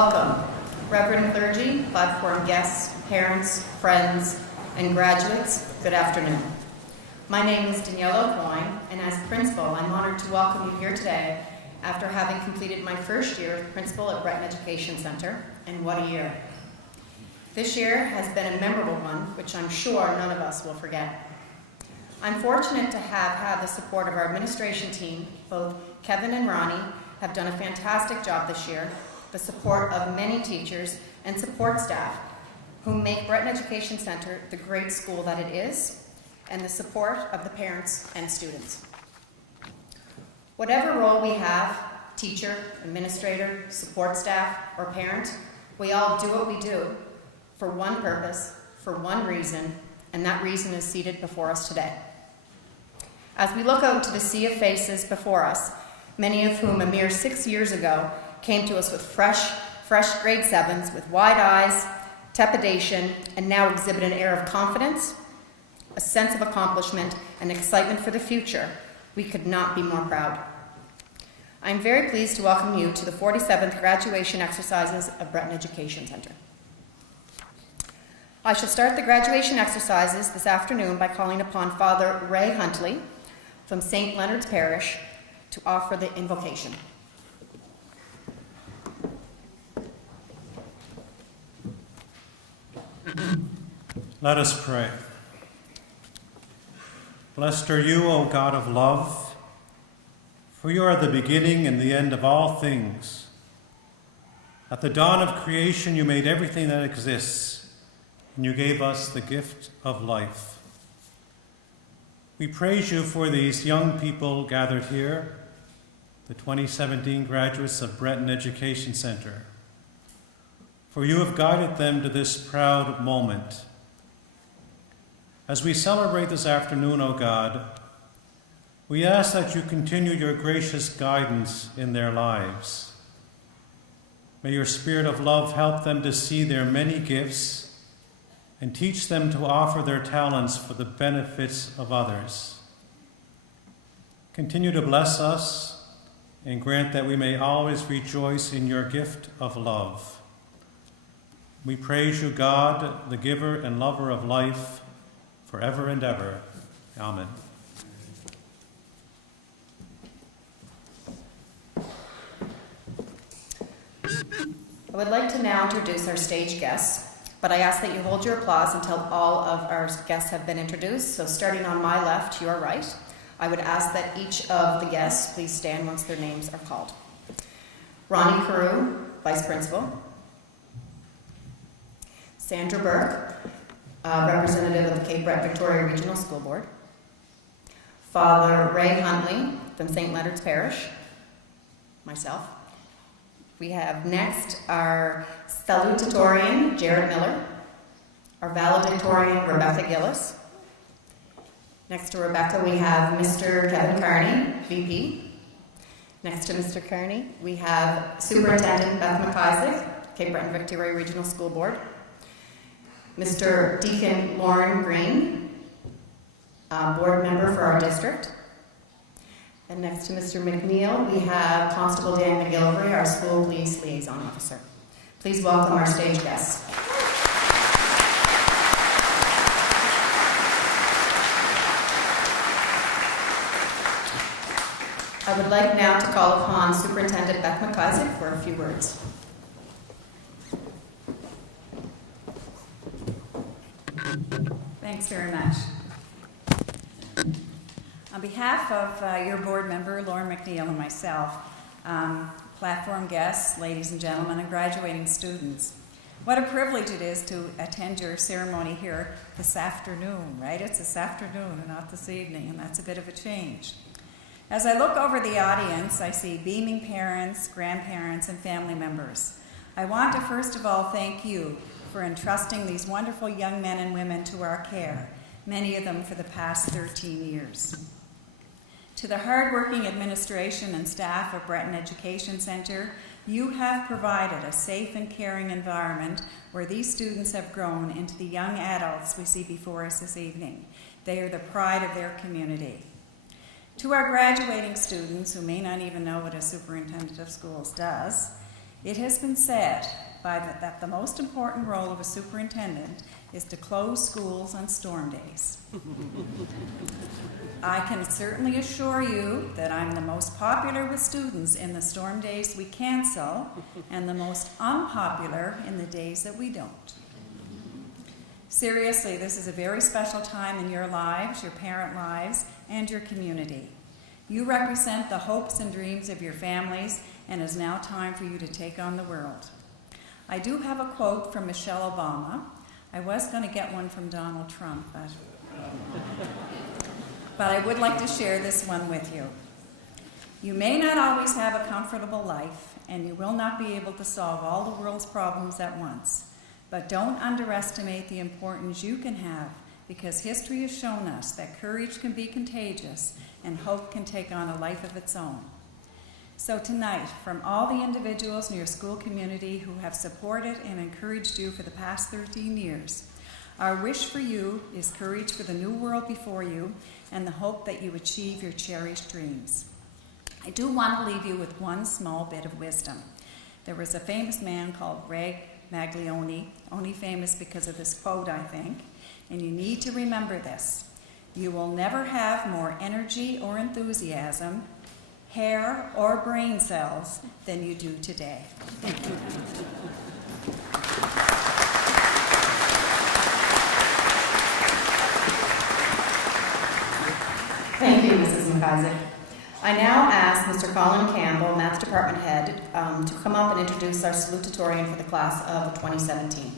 Welcome, Reverend clergy, platform guests, parents, friends, and graduates, good afternoon. My name is Danielle O'Coin, and as principal, I'm honored to welcome you here today after having completed my first year as principal at Breton Education Center, and what a year. This year has been a memorable one, which I'm sure none of us will forget. I'm fortunate to have had the support of our administration team. Both Kevin and Ronnie have done a fantastic job this year, the support of many teachers and support staff who make Breton Education Center the great school that it is, and the support of the parents and students. Whatever role we have, teacher, administrator, support staff, or parent, we all do what we do for one purpose, for one reason, and that reason is seated before us today. As we look out to the sea of faces before us, many of whom a mere 6 years ago came to us with fresh grade 7s with wide eyes, trepidation, and now exhibit an air of confidence, a sense of accomplishment, and excitement for the future, we could not be more proud. I'm very pleased to welcome you to the 47th graduation exercises of Breton Education Center. I shall start the graduation exercises this afternoon by calling upon Father Ray Huntley from St. Leonard's Parish to offer the invocation. Let us pray. Blessed are you, O God of love, for you are the beginning and the end of all things. At the dawn of creation, you made everything that exists, and you gave us the gift of life. We praise you for these young people gathered here, the 2017 graduates of Breton Education Center, for you have guided them to this proud moment. As we celebrate this afternoon, O God, we ask that you continue your gracious guidance in their lives. May your spirit of love help them to see their many gifts and teach them to offer their talents for the benefits of others. Continue to bless us and grant that we may always rejoice in your gift of love. We praise you, God, the giver and lover of life, forever and ever. Amen. I would like to now introduce our stage guests, but I ask that you hold your applause until all of our guests have been introduced. So starting on my left to your right, I would ask that each of the guests please stand once their names are called. Ronnie Carew, Vice Principal. Sandra Burke, representative of the Cape Breton Victoria Regional School Board. Father Ray Huntley from St. Leonard's Parish. Myself. We have next our Salutatorian, Jared Miller. Our Valedictorian, Rebecca Gillis. Next to Rebecca, we have Mr. Kevin Carney, VP. Next to Mr. Carney, we have Superintendent Beth McIsaac, Cape Breton Victoria Regional School Board. Mr. Deacon Lauren Green, board member for our district. And next to Mr. McNeil, we have Constable Dan McGillivray, our school police liaison officer. Please welcome our stage guests. I would like now to call upon Superintendent Beth McIsaac for a few words. Thanks very much. On behalf of your board member, Lauren McNeil, and myself, platform guests, ladies and gentlemen, and graduating students, what a privilege it is to attend your ceremony here this afternoon, right? It's this afternoon and not this evening, and that's a bit of a change. As I look over the audience, I see beaming parents, grandparents, and family members. I want to first of all thank you for entrusting these wonderful young men and women to our care, many of them for the past 13 years. To the hardworking administration and staff of Breton Education Center, you have provided a safe and caring environment where these students have grown into the young adults we see before us this evening. They are the pride of their community. To our graduating students who may not even know what a superintendent of schools does, It has been said that the most important role of a superintendent is to close schools on storm days. I can certainly assure you that I'm the most popular with students in the storm days we cancel and the most unpopular in the days that we don't. Seriously, this is a very special time in your lives, your parent lives, and your community. You represent the hopes and dreams of your families, and it's now time for you to take on the world. I do have a quote from Michelle Obama. I was going to get one from Donald Trump, but I would like to share this one with you. You may not always have a comfortable life, and you will not be able to solve all the world's problems at once. But don't underestimate the importance you can have, because history has shown us that courage can be contagious and hope can take on a life of its own. So tonight, from all the individuals in your school community who have supported and encouraged you for the past 13 years, our wish for you is courage for the new world before you and the hope that you achieve your cherished dreams. I do want to leave you with one small bit of wisdom. There was a famous man called Ray Maglione, only famous because of this quote, I think, and you need to remember this. You will never have more energy or enthusiasm, hair or brain cells than you do today. Thank you, Mrs. McIsaac. I now ask Mr. Colin Campbell, Math Department Head, to come up and introduce our Salutatorian for the class of 2017.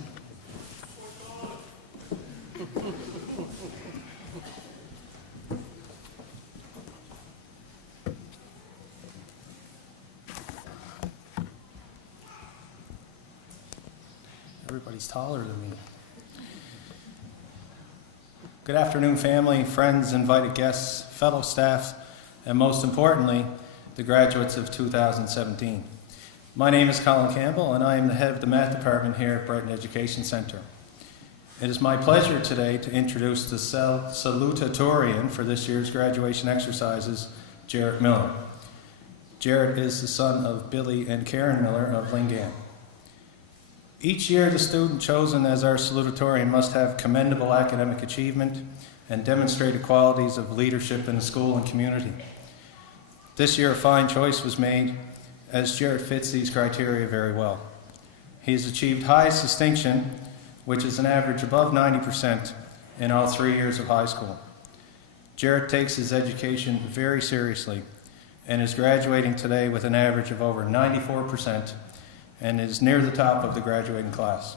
Everybody's taller than me. Good afternoon, family, friends, invited guests, fellow staff, and most importantly, the graduates of 2017. My name is Colin Campbell, and I am the head of the Math Department here at Brighton Education Center. It is my pleasure today to introduce the Salutatorian for this year's graduation exercises, Jarrett Miller. Jarrett is the son of Billy and Karen Miller of Lingham. Each year, the student chosen as our salutatorian must have commendable academic achievement and demonstrated qualities of leadership in the school and community. This year, a fine choice was made, as Jarrett fits these criteria very well. He has achieved highest distinction, which is an average above 90% in all 3 years of high school. Jarrett takes his education very seriously and is graduating today with an average of over 94%, and is near the top of the graduating class.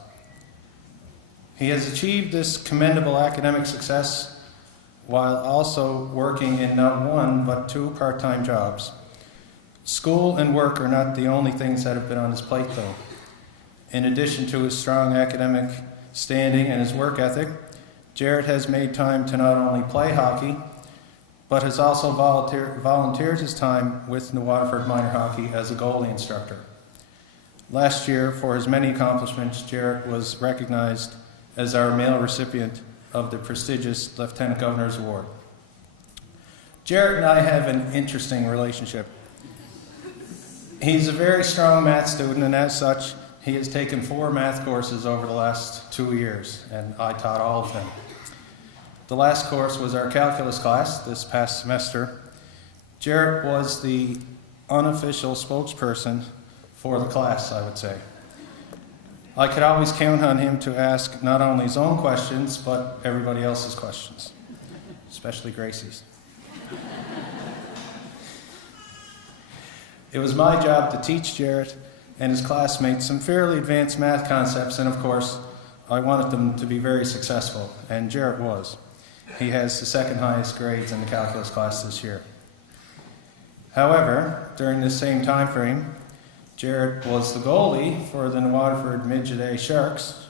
He has achieved this commendable academic success while also working in not one but 2 part-time jobs. School and work are not the only things that have been on his plate, though. In addition to his strong academic standing and his work ethic, Jarrett has made time to not only play hockey, but has also volunteered his time with New Waterford Minor Hockey as a goalie instructor. Last year, for his many accomplishments, Jarrett was recognized as our male recipient of the prestigious Lieutenant Governor's Award. Jarrett and I have an interesting relationship. He's a very strong math student, and as such, he has taken 4 math courses over the last 2 years, and I taught all of them. The last course was our calculus class this past semester. Jarrett was the unofficial spokesperson for the class, I would say. I could always count on him to ask not only his own questions, but everybody else's questions, especially Gracie's. It was my job to teach Jarrett and his classmates some fairly advanced math concepts, and of course, I wanted them to be very successful, and Jarrett was. He has the 2nd highest grades in the calculus class this year. However, during this same time frame, Jarrett was the goalie for the New Waterford Midget A Sharks,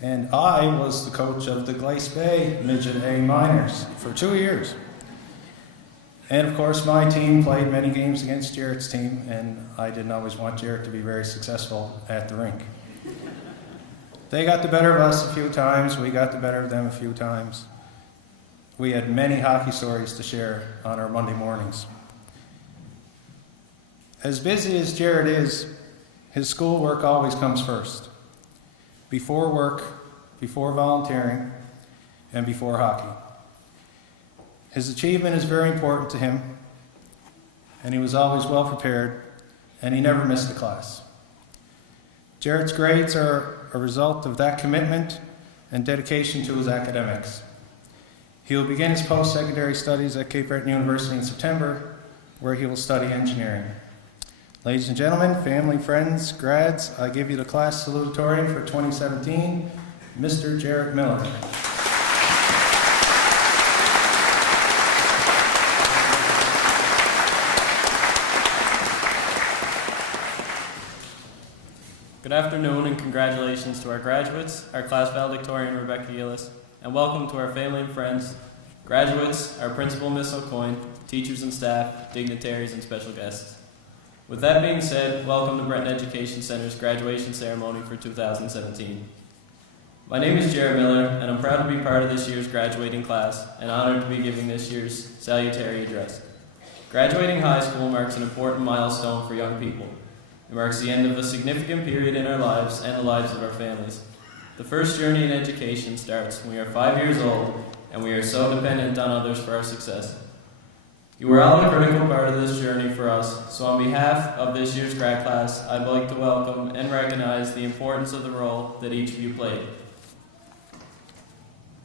and I was the coach of the Glace Bay Midget A Miners for 2 years. And of course, my team played many games against Jarrett's team, and I didn't always want Jarrett to be very successful at the rink. They got the better of us a few times, we got the better of them a few times. We had many hockey stories to share on our Monday mornings. As busy as Jarrett is, His schoolwork always comes first, before work, before volunteering, and before hockey. His achievement is very important to him, and he was always well prepared, and he never missed a class. Jared's grades are a result of that commitment and dedication to his academics. He will begin his post-secondary studies at Cape Breton University in September, where he will study engineering. Ladies and gentlemen, family, friends, grads, I give you the class salutatorian for 2017, Mr. Jared Miller. Good afternoon and congratulations to our graduates, our class valedictorian Rebecca Gillis, and welcome to our family and friends, graduates, our principal Miss O'Coin, teachers and staff, dignitaries and special guests. With that being said, welcome to Breton Education Center's graduation ceremony for 2017. My name is Jared Miller, and I'm proud to be part of this year's graduating class and honored to be giving this year's salutatory address. Graduating high school marks an important milestone for young people. It marks the end of a significant period in our lives and the lives of our families. The first journey in education starts when we are 5 years old, and we are so dependent on others for our success. You are all a critical part of this journey for us, so on behalf of this year's grad class, I'd like to welcome and recognize the importance of the role that each of you played.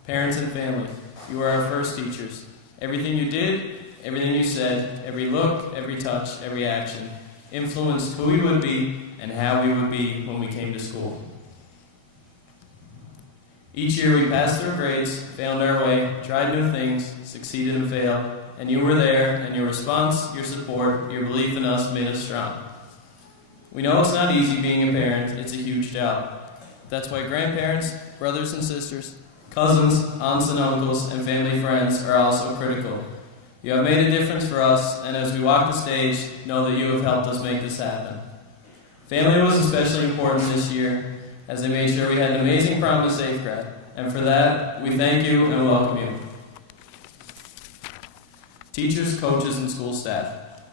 Parents and family, you are our first teachers. Everything you did, everything you said, every look, every touch, every action, influenced who we would be and how we would be when we came to school. Each year we passed through grades, found our way, tried new things, succeeded and failed, and you were there, and your response, your support, your belief in us made us strong. We know it's not easy being a parent, it's a huge job. That's why grandparents, brothers and sisters, cousins, aunts and uncles, and family friends are also critical. You have made a difference for us, and as we walk the stage, know that you have helped us make this happen. Family was especially important this year, as they made sure we had an amazing prom and safe grad, and for that, we thank you and welcome you. Teachers, coaches, and school staff.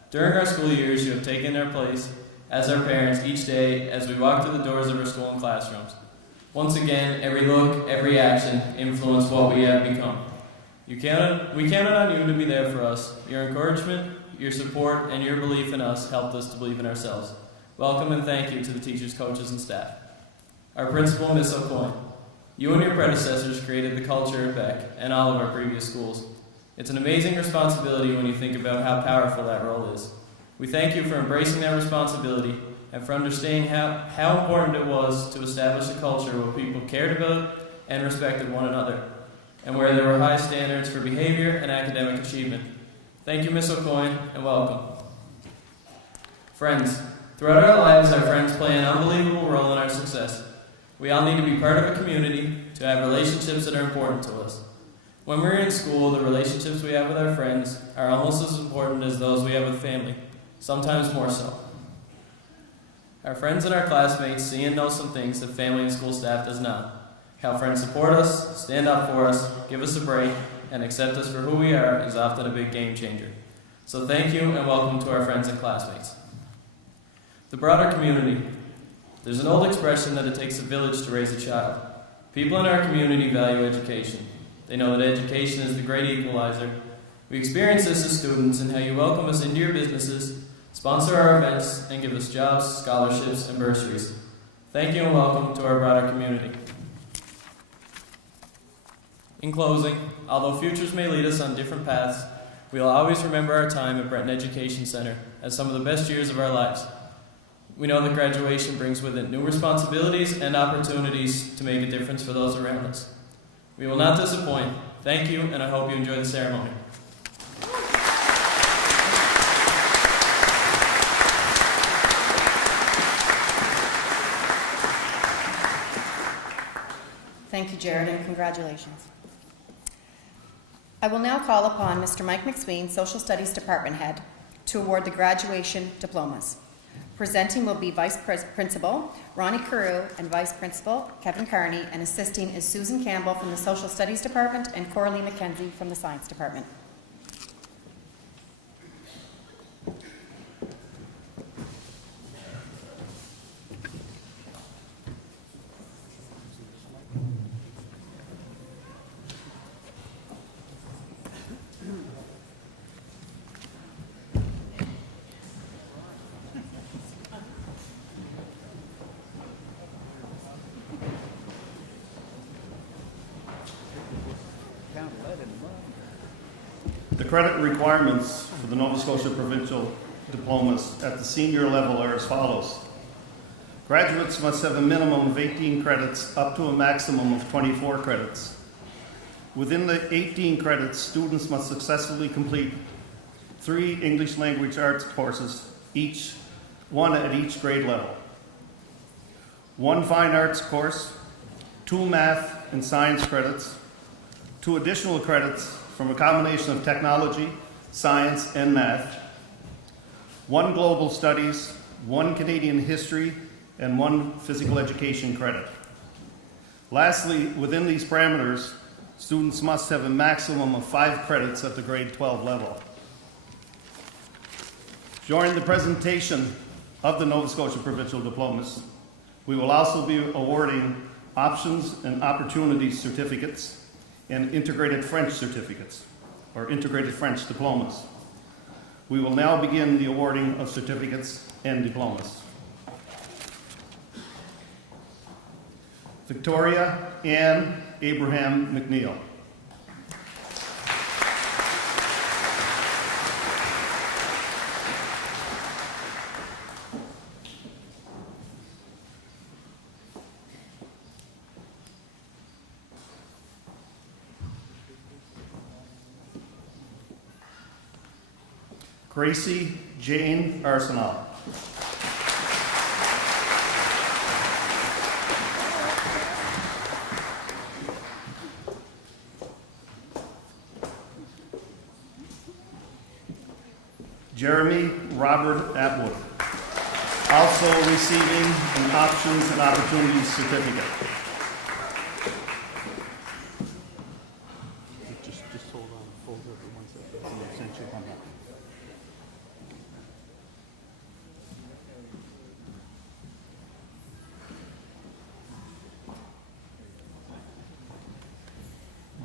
During our school years, you have taken our place as our parents each day as we walk through the doors of our school and classrooms. Once again, every look, every action influenced what we have become. We counted on you to be there for us. Your encouragement, your support, and your belief in us helped us to believe in ourselves. Welcome and thank you to the teachers, coaches, and staff. Our principal, Miss O'Coin. You and your predecessors created the culture at BEC and all of our previous schools. It's an amazing responsibility when you think about how powerful that role is. We thank you for embracing that responsibility and for understanding how important it was to establish a culture where people cared about and respected one another, and where there were high standards for behavior and academic achievement. Thank you, Miss O'Coin, and welcome. Friends, throughout our lives, our friends play an unbelievable role in our success. We all need to be part of a community, to have relationships that are important to us. When we're in school, the relationships we have with our friends are almost as important as those we have with family, sometimes more so. Our friends and our classmates see and know some things that family and school staff does not. How friends support us, stand up for us, give us a break, and accept us for who we are is often a big game changer. So thank you and welcome to our friends and classmates. The broader community. There's an old expression that it takes a village to raise a child. People in our community value education. They know that education is the great equalizer. We experience this as students in how you welcome us into your businesses, sponsor our events, and give us jobs, scholarships, and bursaries. Thank you and welcome to our broader community. In closing, although futures may lead us on different paths, we will always remember our time at Breton Education Center as some of the best years of our lives. We know that graduation brings with it new responsibilities and opportunities to make a difference for those around us. We will not disappoint. Thank you, and I hope you enjoy the ceremony. Thank you, Jared, and congratulations. I will now call upon Mr. Mike McSween, Social Studies Department Head, to award the graduation diplomas. Presenting will be Vice Principal Ronnie Carew and Vice Principal Kevin Carney, and assisting is Susan Campbell from the Social Studies Department and Coralie McKenzie from the Science Department. The credit requirements for the Nova Scotia Provincial Diplomas at the senior level are as follows. Graduates must have a minimum of 18 credits up to a maximum of 24 credits. Within the 18 credits, students must successfully complete 3 English language arts courses, one at each grade level, 1 fine arts course, 2 math and science credits, 2 additional credits from a combination of technology, science, and math, 1 global studies, 1 Canadian history, and 1 physical education credit. Lastly, within these parameters, students must have a maximum of 5 credits at the grade 12 level. During the presentation of the Nova Scotia Provincial Diplomas, we will also be awarding options and opportunities certificates and integrated French certificates, or integrated French diplomas. We will now begin the awarding of certificates and diplomas. Victoria Ann Abraham McNeil. Gracie Jane Arsenal. Jeremy Robert Atwood, also receiving an Options and Opportunities Certificate. Just hold on, hold it for 1 second, and then send you one back.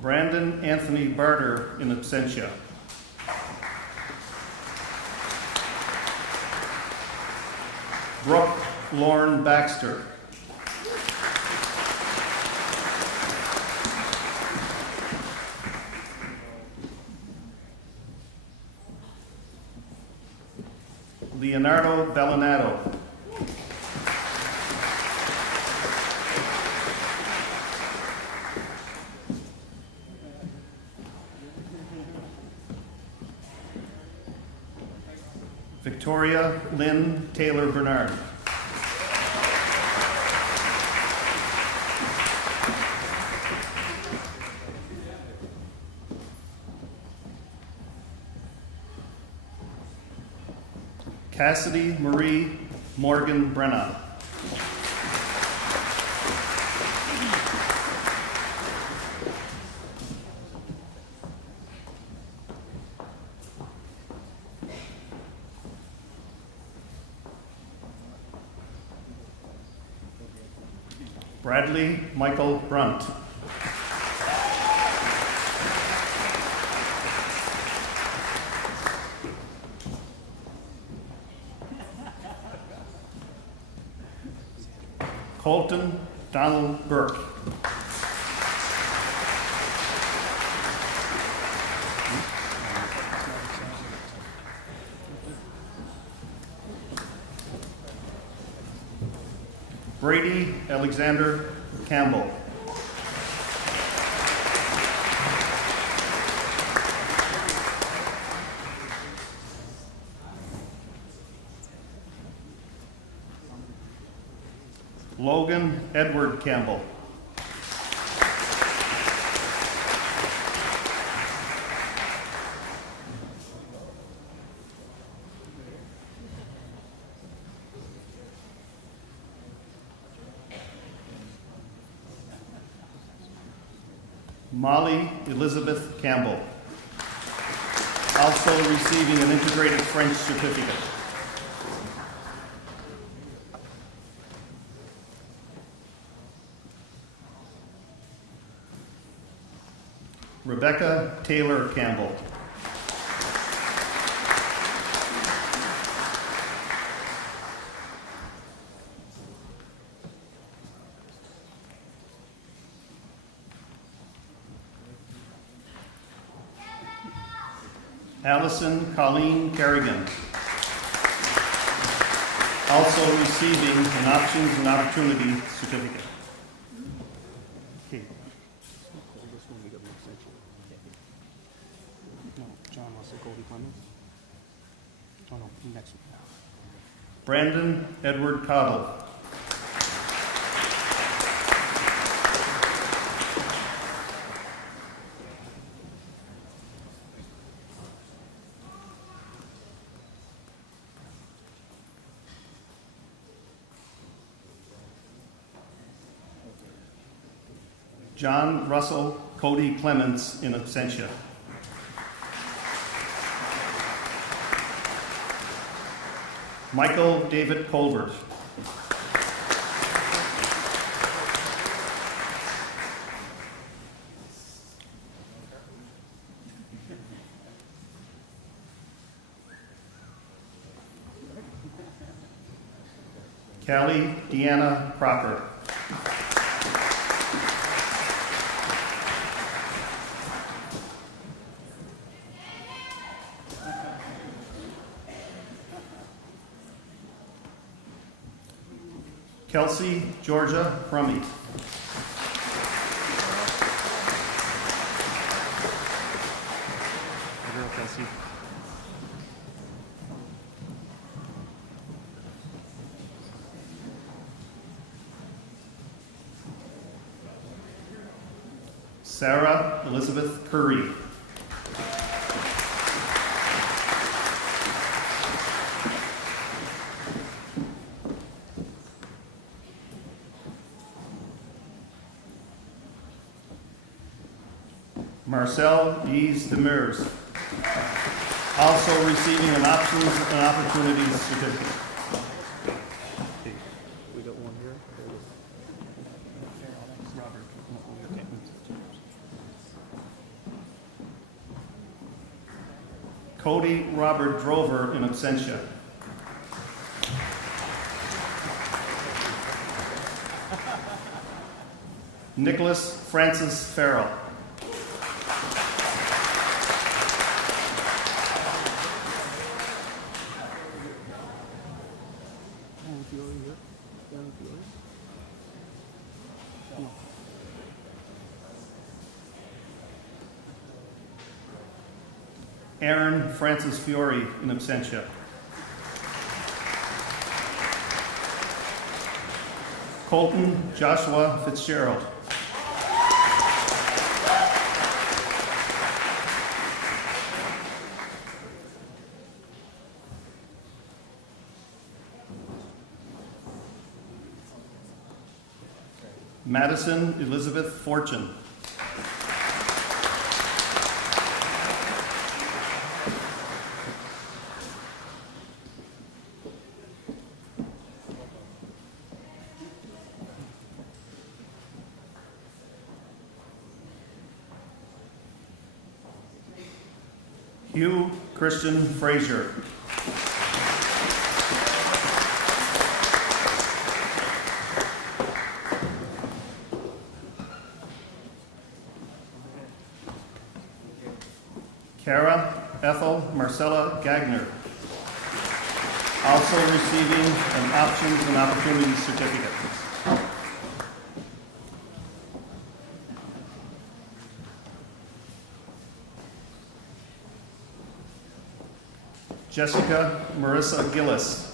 Brandon Anthony Barter in absentia. Brooke Lauren Baxter. Leonardo Bellinato. Victoria Lynn Taylor Bernard. Cassidy Marie Morgan Brenna. Bradley Michael Brunt. Colton Donald Burke. Brady Alexander Campbell. Logan Edward Campbell. Molly Elizabeth Campbell, also receiving an integrated French certificate. Rebecca Taylor Campbell. Allison Colleen Kerrigan. Also receiving an Options and Opportunity Certificate. Okay. This one we got an extension. No, John wants to go to Clemens. Oh no, next one. Brandon Edward Cottle. John Russell Cody Clements in absentia. Michael David Colbert. Callie Deanna Crocker. Kelsey Georgia Crummy. Girl, Kelsey. Sarah Elizabeth Curry. Marcel Yves Demers, also receiving an Options and Opportunities Certificate. Okay. We got one here. Robert. Okay. Cody Robert Drover in absentia. Nicholas Francis Farrell. Aaron Francis Fiore in absentia. Colton Joshua Fitzgerald. Madison Elizabeth Fortune. Hugh Christian Frazier. Kara Ethel Marcella Gagner, also receiving an Options and Opportunities Certificate. Jessica Marissa Gillis.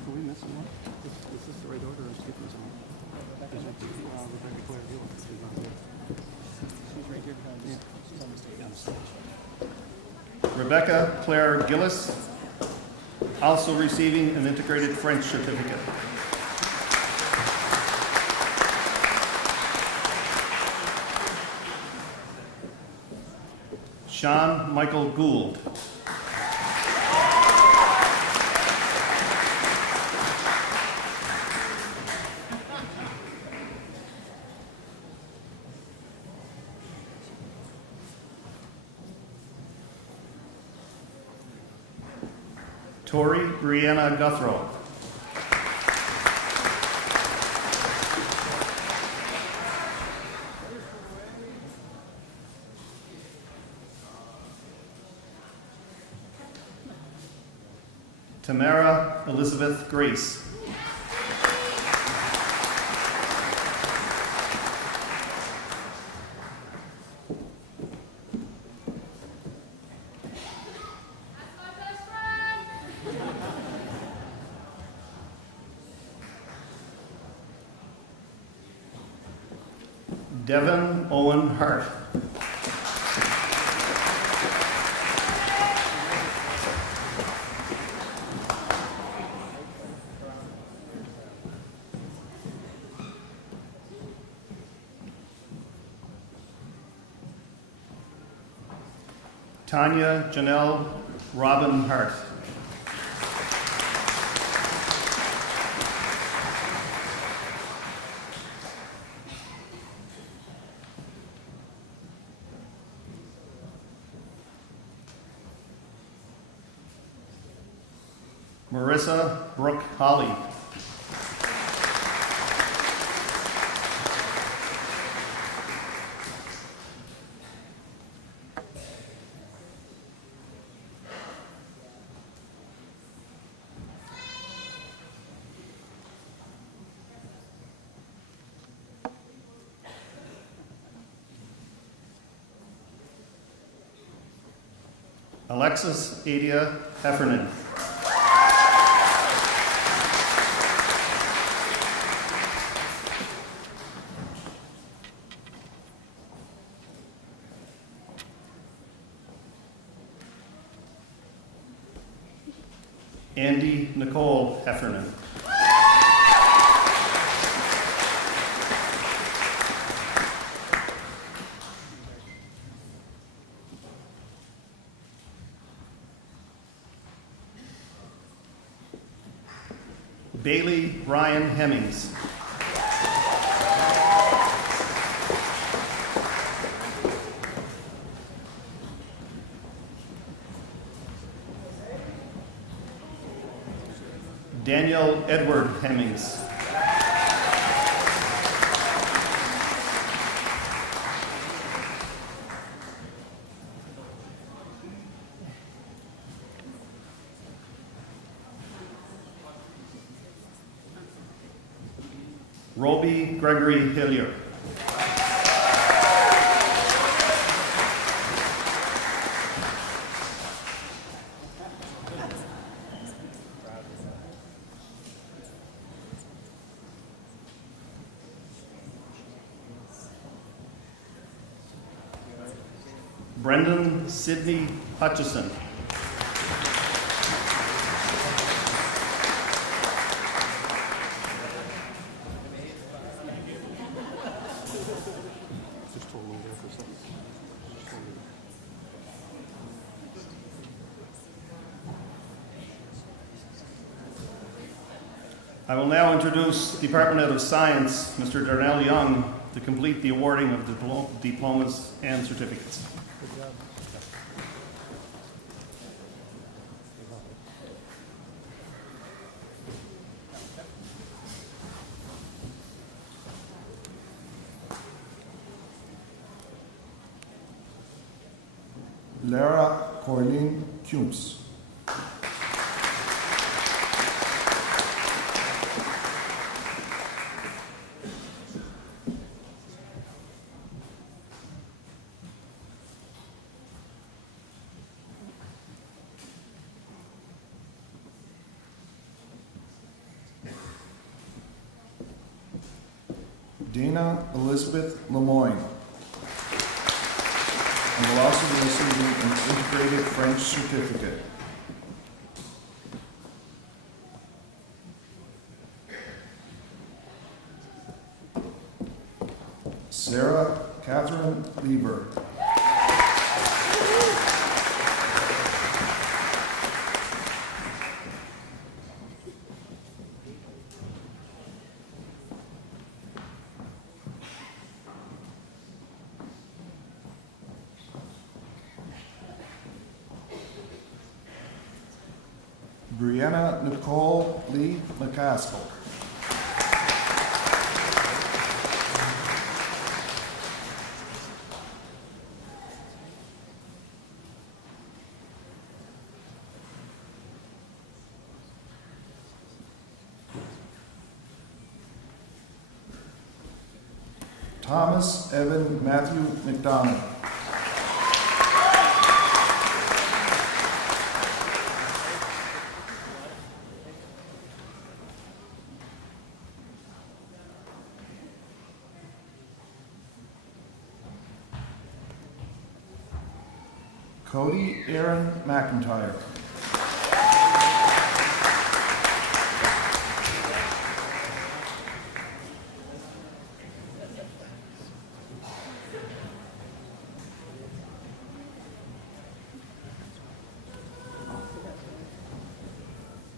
Are we missing one? Is this the right order or skipping someone? Rebecca Claire Hill is not there. She's right here. Yeah. Rebecca Claire Gillis, also receiving an Integrated French Certificate. Sean Michael Gould. Tori Brianna Guthrow. Tamara Elizabeth Grace. Devin Owen Hart. Tanya Janelle Robin Hart. Marissa Brooke Holly. Alexis Adia Heffernan. Andy Nicole Heffernan. Bailey Ryan Hemmings. Daniel Edward Hemmings. Roby Gregory Hillier. Brendan Sidney Hutchison. Just told me there for a second. I will now introduce Department Head of Science, Mr. Darnell Young, to complete the awarding of diplomas and certificates. Good job. Lara Corleen Coombs. Dana Elizabeth Lemoyne, and will also be receiving an integrated French certificate. Sarah Catherine Lieber. Brianna Nicole Lee McCaskill. Thomas Evan Matthew McDonald. Cody Aaron McIntyre.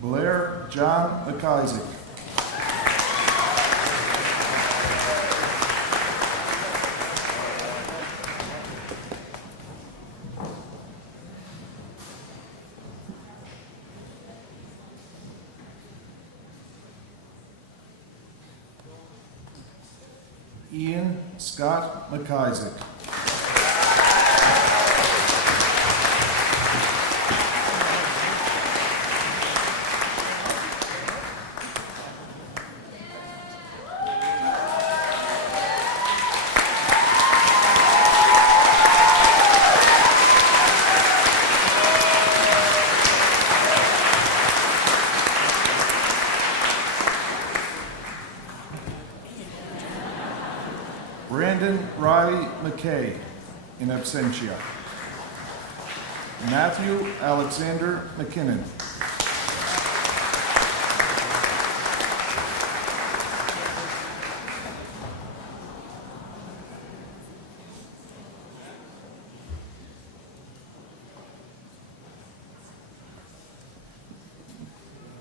Blair John McIsaac. Ian Scott McIsaac. Brandon Riley McKay, in absentia. Matthew Alexander McKinnon.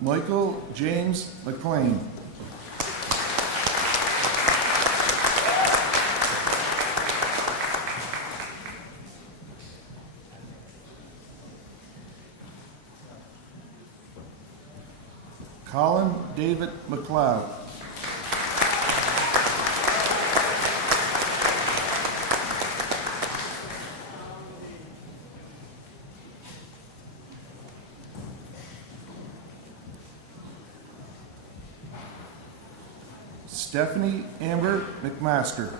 Michael James McLean. Colin David McLeod. Stephanie Amber McMaster.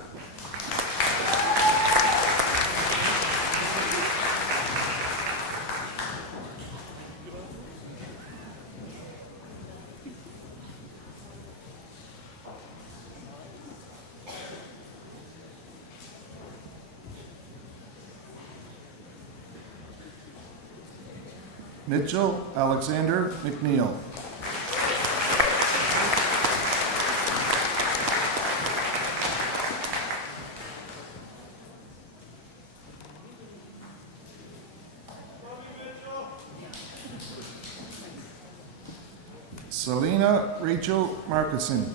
Mitchell Alexander McNeil. Selena Rachel Markison.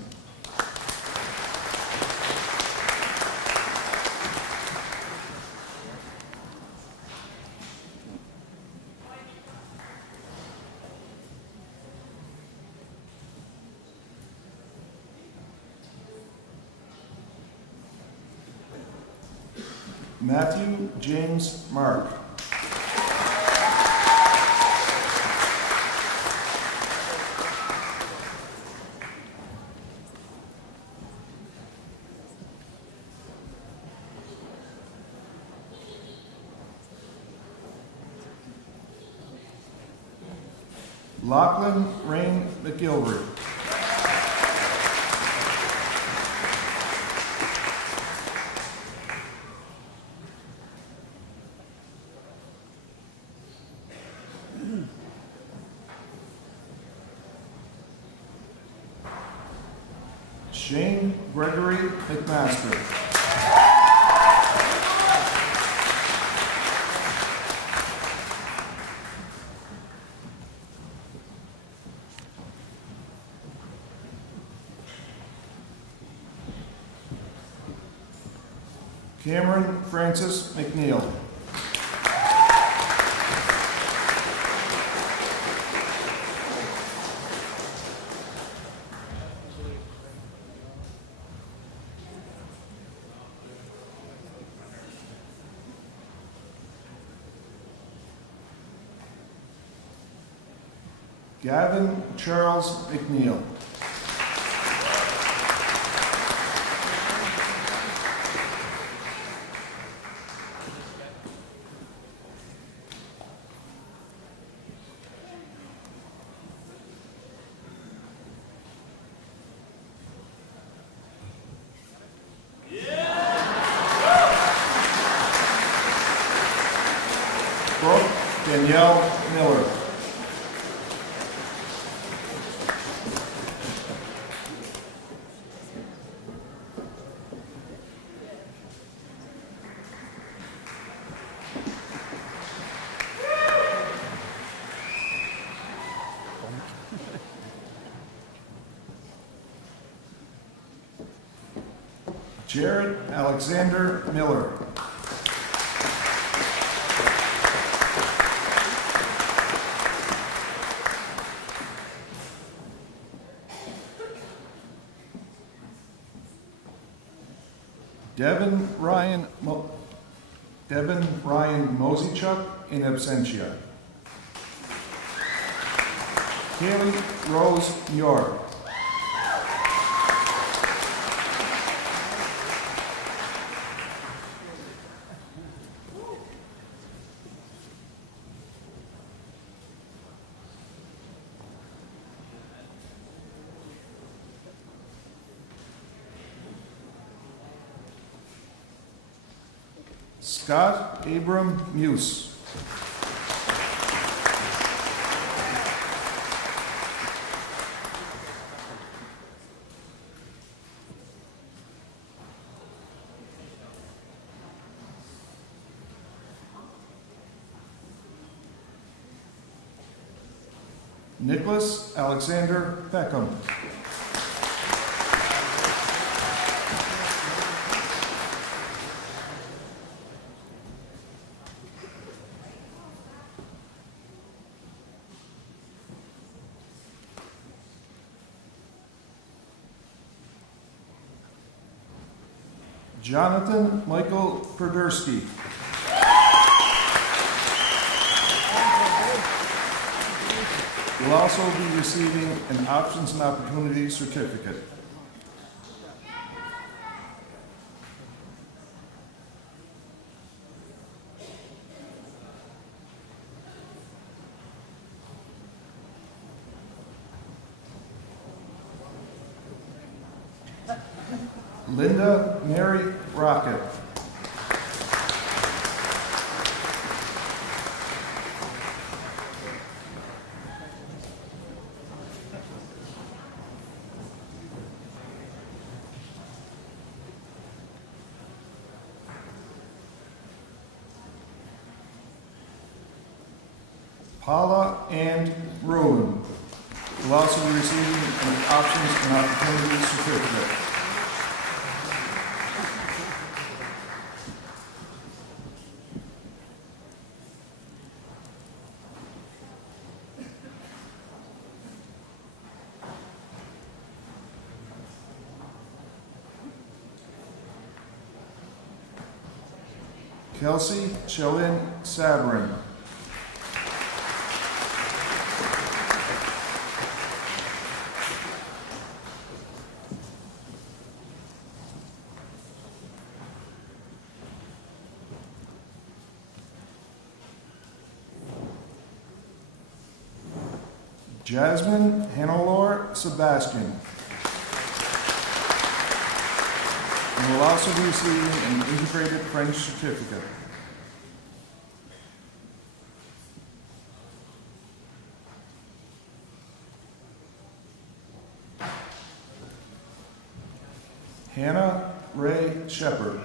Matthew James Mark. Lachlan Rain McGilvery. Shane Gregory McMaster. Cameron Francis McNeil. Gavin Charles McNeil. Brooke Danielle Miller. Jared Alexander Miller. Devin Ryan Moseychuk in absentia. Kaylee Rose York. Scott Abram Muse. Nicholas Alexander Peckham. Jonathan Michael Perdursky. Will also be receiving an Options and Opportunities Certificate. Linda Mary Rocket. Paula Ann Ruin will also be receiving an Options and Opportunities Certificate. Kelsey Shalyn Sabrin. Jasmine Hannelore Sebastian. And will also be receiving an integrated French certificate. Hannah Ray Shepard.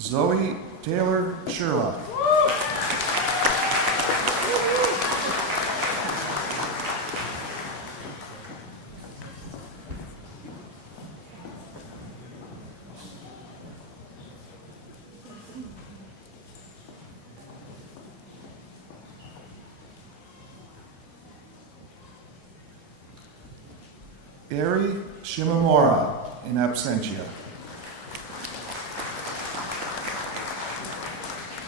Zoe Taylor Sherlock. Eri Shimamura, in absentia.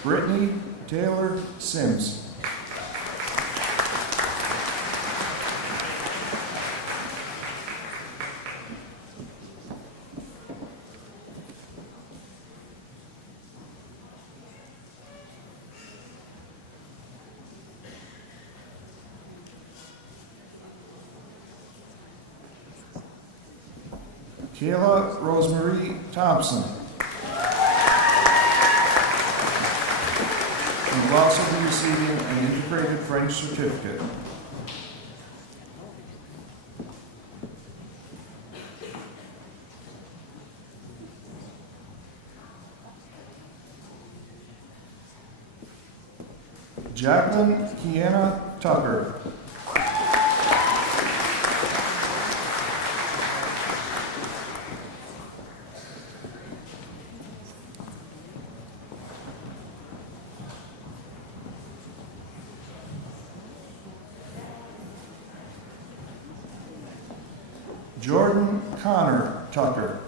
Brittany Taylor Sims. Kayla Rosemary Thompson. And will also be receiving an integrated French certificate. Jacqueline Kiana Tucker. Jordan Connor Tucker.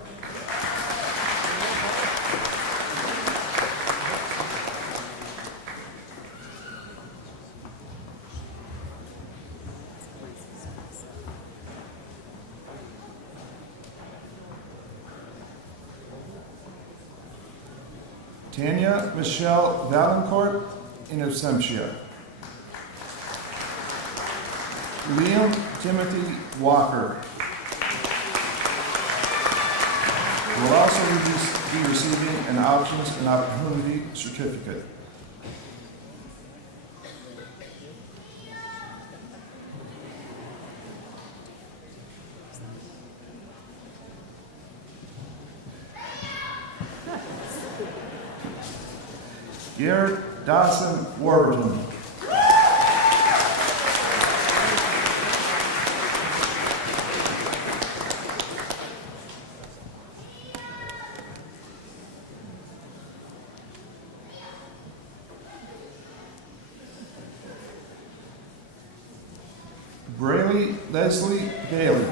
Tanya Michelle Valancourt, in absentia. Liam Timothy Walker will also be receiving an Options and Opportunity certificate. Garrett Dawson Warburton. Brayley Leslie Bailey.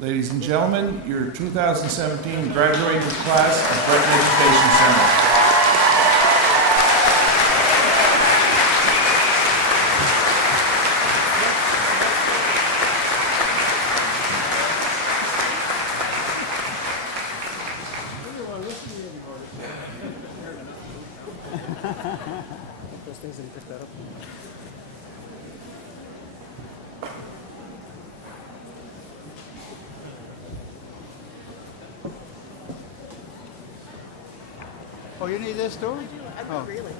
Ladies and gentlemen, your 2017 graduating class of Breton Education Center. Those things that you picked that up. Oh, you need this too? Oh. Really?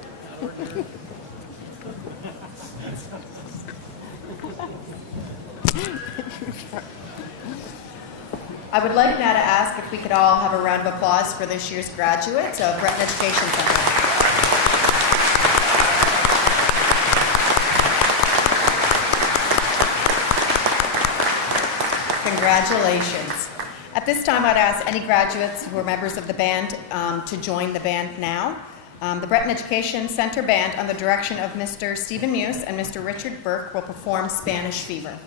I would like now to ask if we could all have a round of applause for this year's graduates of Breton Education Center. Congratulations. At this time, I'd ask any graduates who are members of the band to join the band now. The Breton Education Center Band, under the direction of Mr. Stephen Muse and Mr. Richard Burke, will perform Spanish Fever.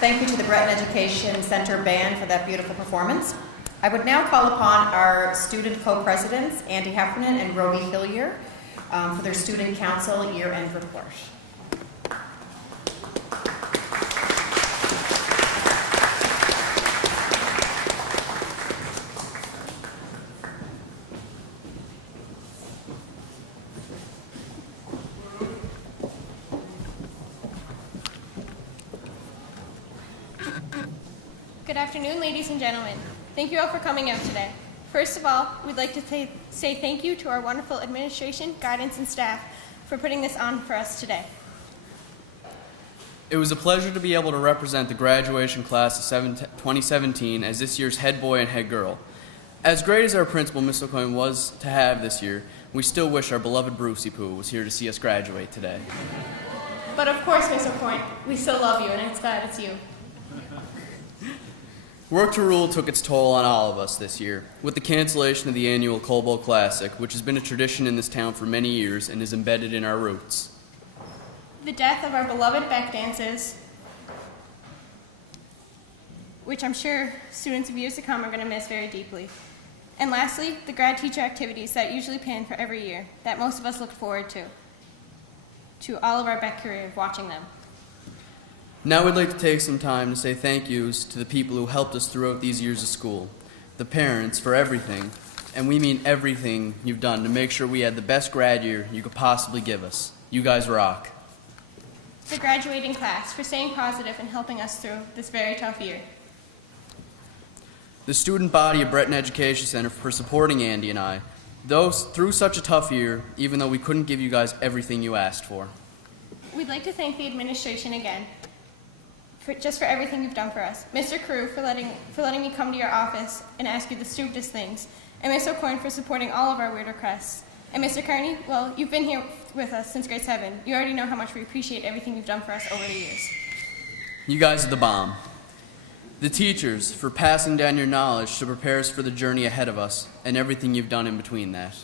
Thank you to the Breton Education Center Band for that beautiful performance. I would now call upon our student co-presidents, Andy Heffernan and Roby Hillier, for their Student Council year-end report. Good afternoon, ladies and gentlemen. Thank you all for coming out today. First of all, we'd like to say thank you to our wonderful administration, guidance, and staff for putting this on for us today. It was a pleasure to be able to represent the graduation class of 2017 as this year's head boy and head girl. As great as our principal, Miss O'Coin, was to have this year, we still wish our beloved Brucey Poo was here to see us graduate today. But of course, Miss O'Coin, we still love you, and it's glad it's you. Work to Rule took its toll on all of us this year, with the cancellation of the annual Coal Classic, which has been a tradition in this town for many years and is embedded in our roots. The death of our beloved Beck dances, which I'm sure students of years to come are going to miss very deeply. And lastly, the grad teacher activities that usually plan for every year, that most of us look forward to all of our Beck career of watching them. Now we'd like to take some time to say thank yous to the people who helped us throughout these years of school, the parents for everything, and we mean everything you've done to make sure we had the best grad year you could possibly give us. You guys rock. The graduating class for staying positive and helping us through this very tough year. The student body of Breton Education Center for supporting Andy and I, through such a tough year, even though we couldn't give you guys everything you asked for. We'd like to thank the administration again for everything you've done for us. Mr. Carew for letting me come to your office and ask you the stupidest things. And Ms. O'Coin for supporting all of our weird requests. And Mr. Carney, well, you've been here with us since grade 7. You already know how much we appreciate everything you've done for us over the years. You guys are the bomb. The teachers for passing down your knowledge to prepare us for the journey ahead of us and everything you've done in between that.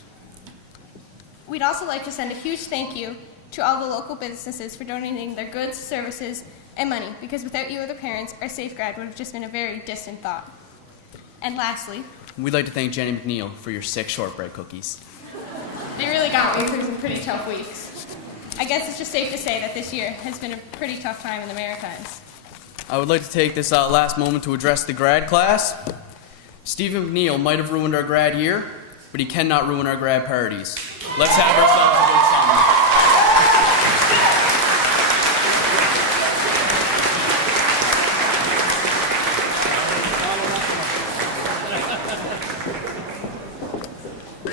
We'd also like to send a huge thank you to all the local businesses for donating their goods, services, and money, because without you or the parents, our safe grad would have just been a very distant thought. And lastly, we'd like to thank Jenny McNeil for your 6 shortbread cookies. They really got me through some pretty tough weeks. I guess it's just safe to say that this year has been a pretty tough time in the Maritimes. I would like to take this last moment to address the grad class. Stephen McNeil might have ruined our grad year, but he cannot ruin our grad parties. Let's have ourselves a good summer.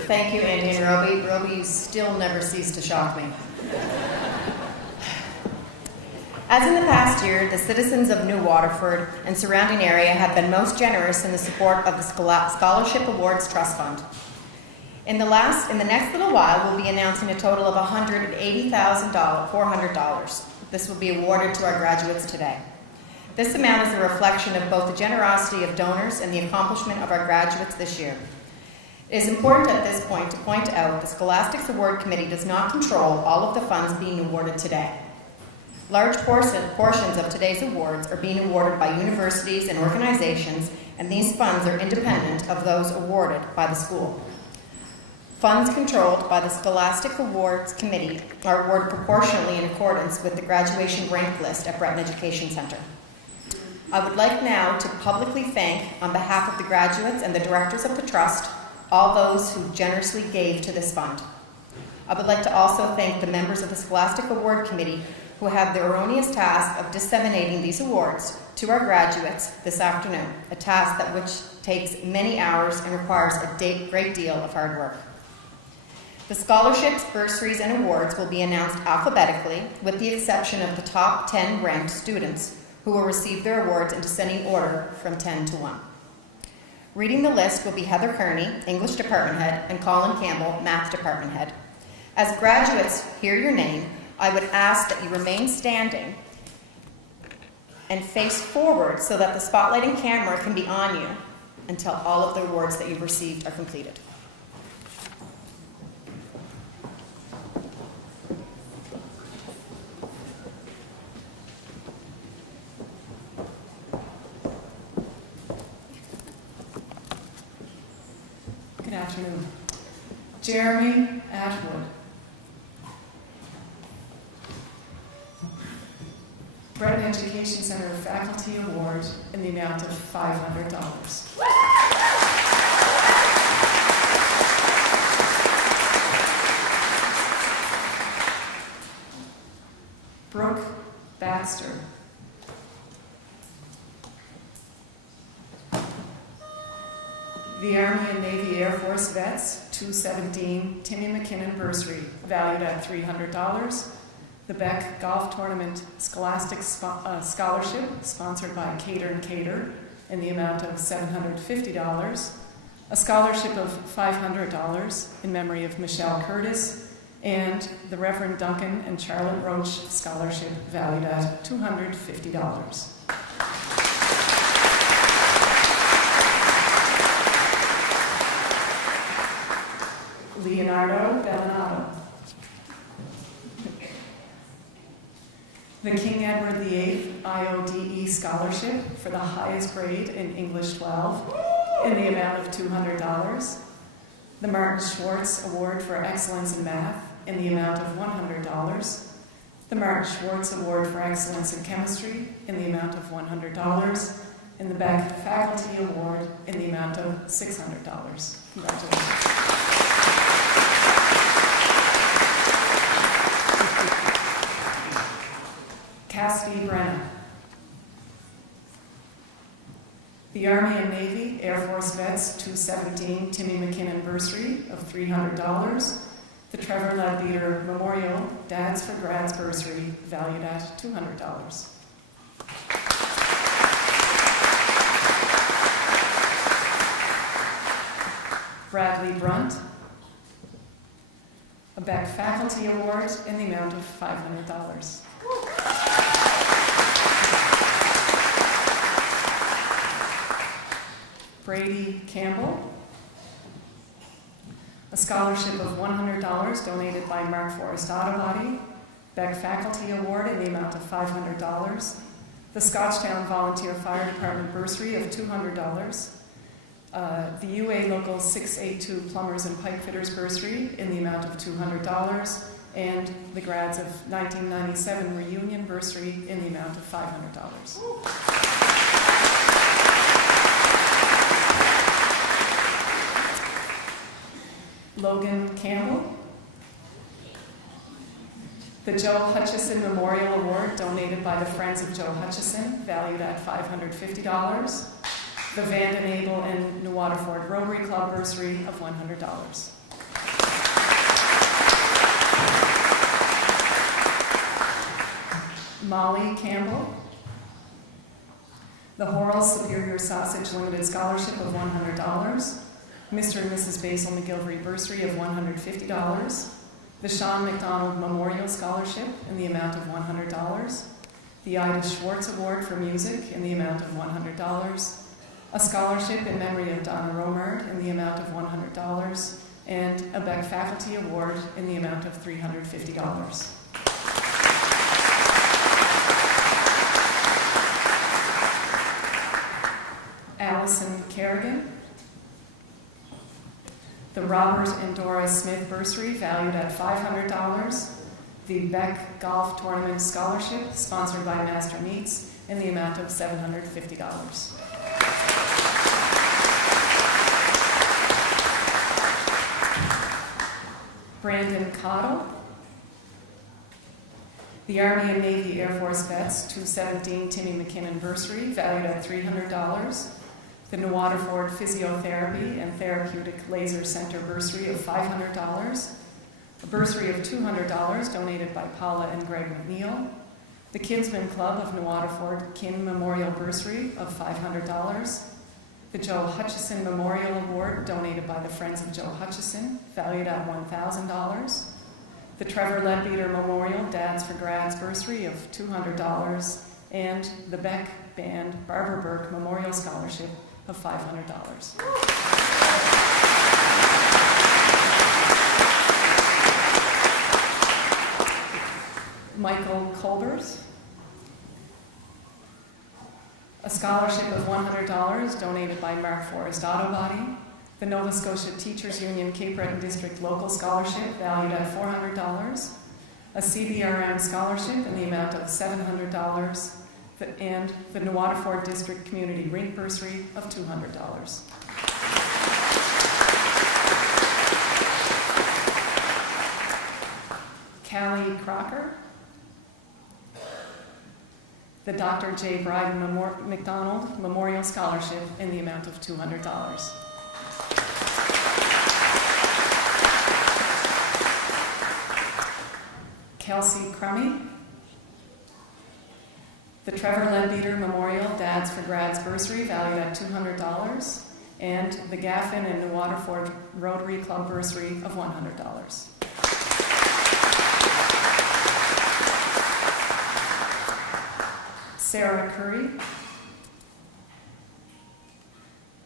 Thank you, Andy and Roby. Roby, you still never cease to shock me. As in the past year, the citizens of New Waterford and surrounding area have been most generous in the support of the Scholarship Awards Trust Fund. In the next little while, we'll be announcing a total of $180,400. This will be awarded to our graduates today. This amount is a reflection of both the generosity of donors and the accomplishment of our graduates this year. It is important at this point to point out the Scholastics Award Committee does not control all of the funds being awarded today. Large portions of today's awards are being awarded by universities and organizations, and these funds are independent of those awarded by the school. Funds controlled by the Scholastic Awards Committee are awarded proportionally in accordance with the graduation rank list at Breton Education Center. I would like now to publicly thank, on behalf of the graduates and the directors of the trust, all those who generously gave to this fund. I would like to also thank the members of the Scholastic Award Committee who have the erroneous task of disseminating these awards to our graduates this afternoon, a task that which takes many hours and requires a great deal of hard work. The scholarships, bursaries, and awards will be announced alphabetically, with the exception of the top 10 ranked students, who will receive their awards in descending order from 10 to 1. Reading the list will be Heather Kearney, English Department Head, and Colin Campbell, Math Department Head. As graduates hear your name, I would ask that you remain standing and face forward so that the spotlighting camera can be on you until all of the awards that you've received are completed. afternoon. Jeremy Atwood. Breton Education Center Faculty Award in the amount of $500. Brooke Baxter. The Army and Navy Air Force Vets 217 Timmy McKinnon Bursary, valued at $300. The BEC Golf Tournament Scholastic Scholarship, sponsored by Cater & Cater, in the amount of $750. A scholarship of $500 in memory of Michelle Curtis, and the Reverend Duncan and Charlotte Roach Scholarship, valued at $250. Leonardo Bellinado. The King Edward VIII IODE Scholarship for the highest grade in English 12 in the amount of $200. The Martin Schwartz Award for Excellence in Math in the amount of $100. The Martin Schwartz Award for Excellence in Chemistry in the amount of $100. And the BEC Faculty Award in the amount of $600. Congratulations. Cassidy Brennan. The Army and Navy Air Force Vets 217 Timmy McKinnon Bursary of $300. The Trevor Ledbeater Memorial Dads for Grads Bursary, valued at $200. Bradley Brunt. A BEC Faculty Award in the amount of $500. Brady Campbell. A scholarship of $100 donated by Mark Forrest Auto Body. BEC Faculty Award in the amount of $500. The Scotchtown Volunteer Fire Department Bursary of $200. The UA Local 682 Plumbers and Pipe Fitters Bursary in the amount of $200. And the Grads of 1997 Reunion Bursary in the amount of $500. Logan Campbell. The Joe Hutchison Memorial Award, donated by the Friends of Joe Hutchison, valued at $550. The Vanden Abel and New Waterford Rotary Club Bursary of $100. Molly Campbell. The Horrell Superior Sausage Limited Scholarship of $100. Mr. and Mrs. Basil McGilvery Bursary of $150. The Sean McDonald Memorial Scholarship in the amount of $100. The Ida Schwartz Award for Music in the amount of $100. A scholarship in memory of Donna Romard in the amount of $100. And a BEC Faculty Award in the amount of $350. Allison Kerrigan. The Robert and Dora Smith Bursary, valued at $500. The BEC Golf Tournament Scholarship, sponsored by Master Meats, in the amount of $750. Brandon Cottle. The Army and Navy Air Force Vets 217 Timmy McKinnon Bursary, valued at $300. The New Waterford Physiotherapy and Therapeutic Laser Center Bursary of $500. A bursary of $200 donated by Paula and Greg McNeil. The Kinsman Club of New Waterford Kin Memorial Bursary of $500. The Joe Hutchison Memorial Award donated by the Friends of Joe Hutchison, valued at $1,000. The Trevor Ledbeater Memorial Dads for Grads Bursary of $200. And the BEC Band Barbara Burke Memorial Scholarship of $500. Michael Colbert. A scholarship of $100 donated by Mark Forrest Auto Body. the Nova Scotia Teachers Union Cape Breton District Local Scholarship valued at $400, a CBRM scholarship in the amount of $700, and the New Waterford District Community Rink Bursary of $200. Callie Crocker, the Dr. J. Bryden McDonald Memorial Scholarship in the amount of $200. Kelsey Crummy, the Trevor Ledbeater Memorial Dads for Grads Bursary valued at $200, and the Gaffin and New Waterford Rotary Club Bursary of $100. Sarah Curry,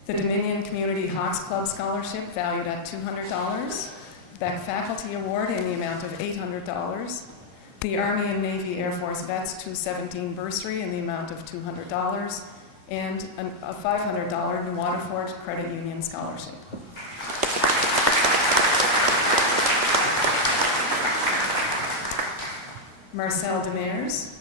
the Dominion Community Hawks Club Scholarship valued at $200, Beck Faculty Award in the amount of $800, the Army and Navy Air Force Vets 217 Bursary in the amount of $200, and a $500 New Waterford Credit Union Scholarship. Marcel Demers,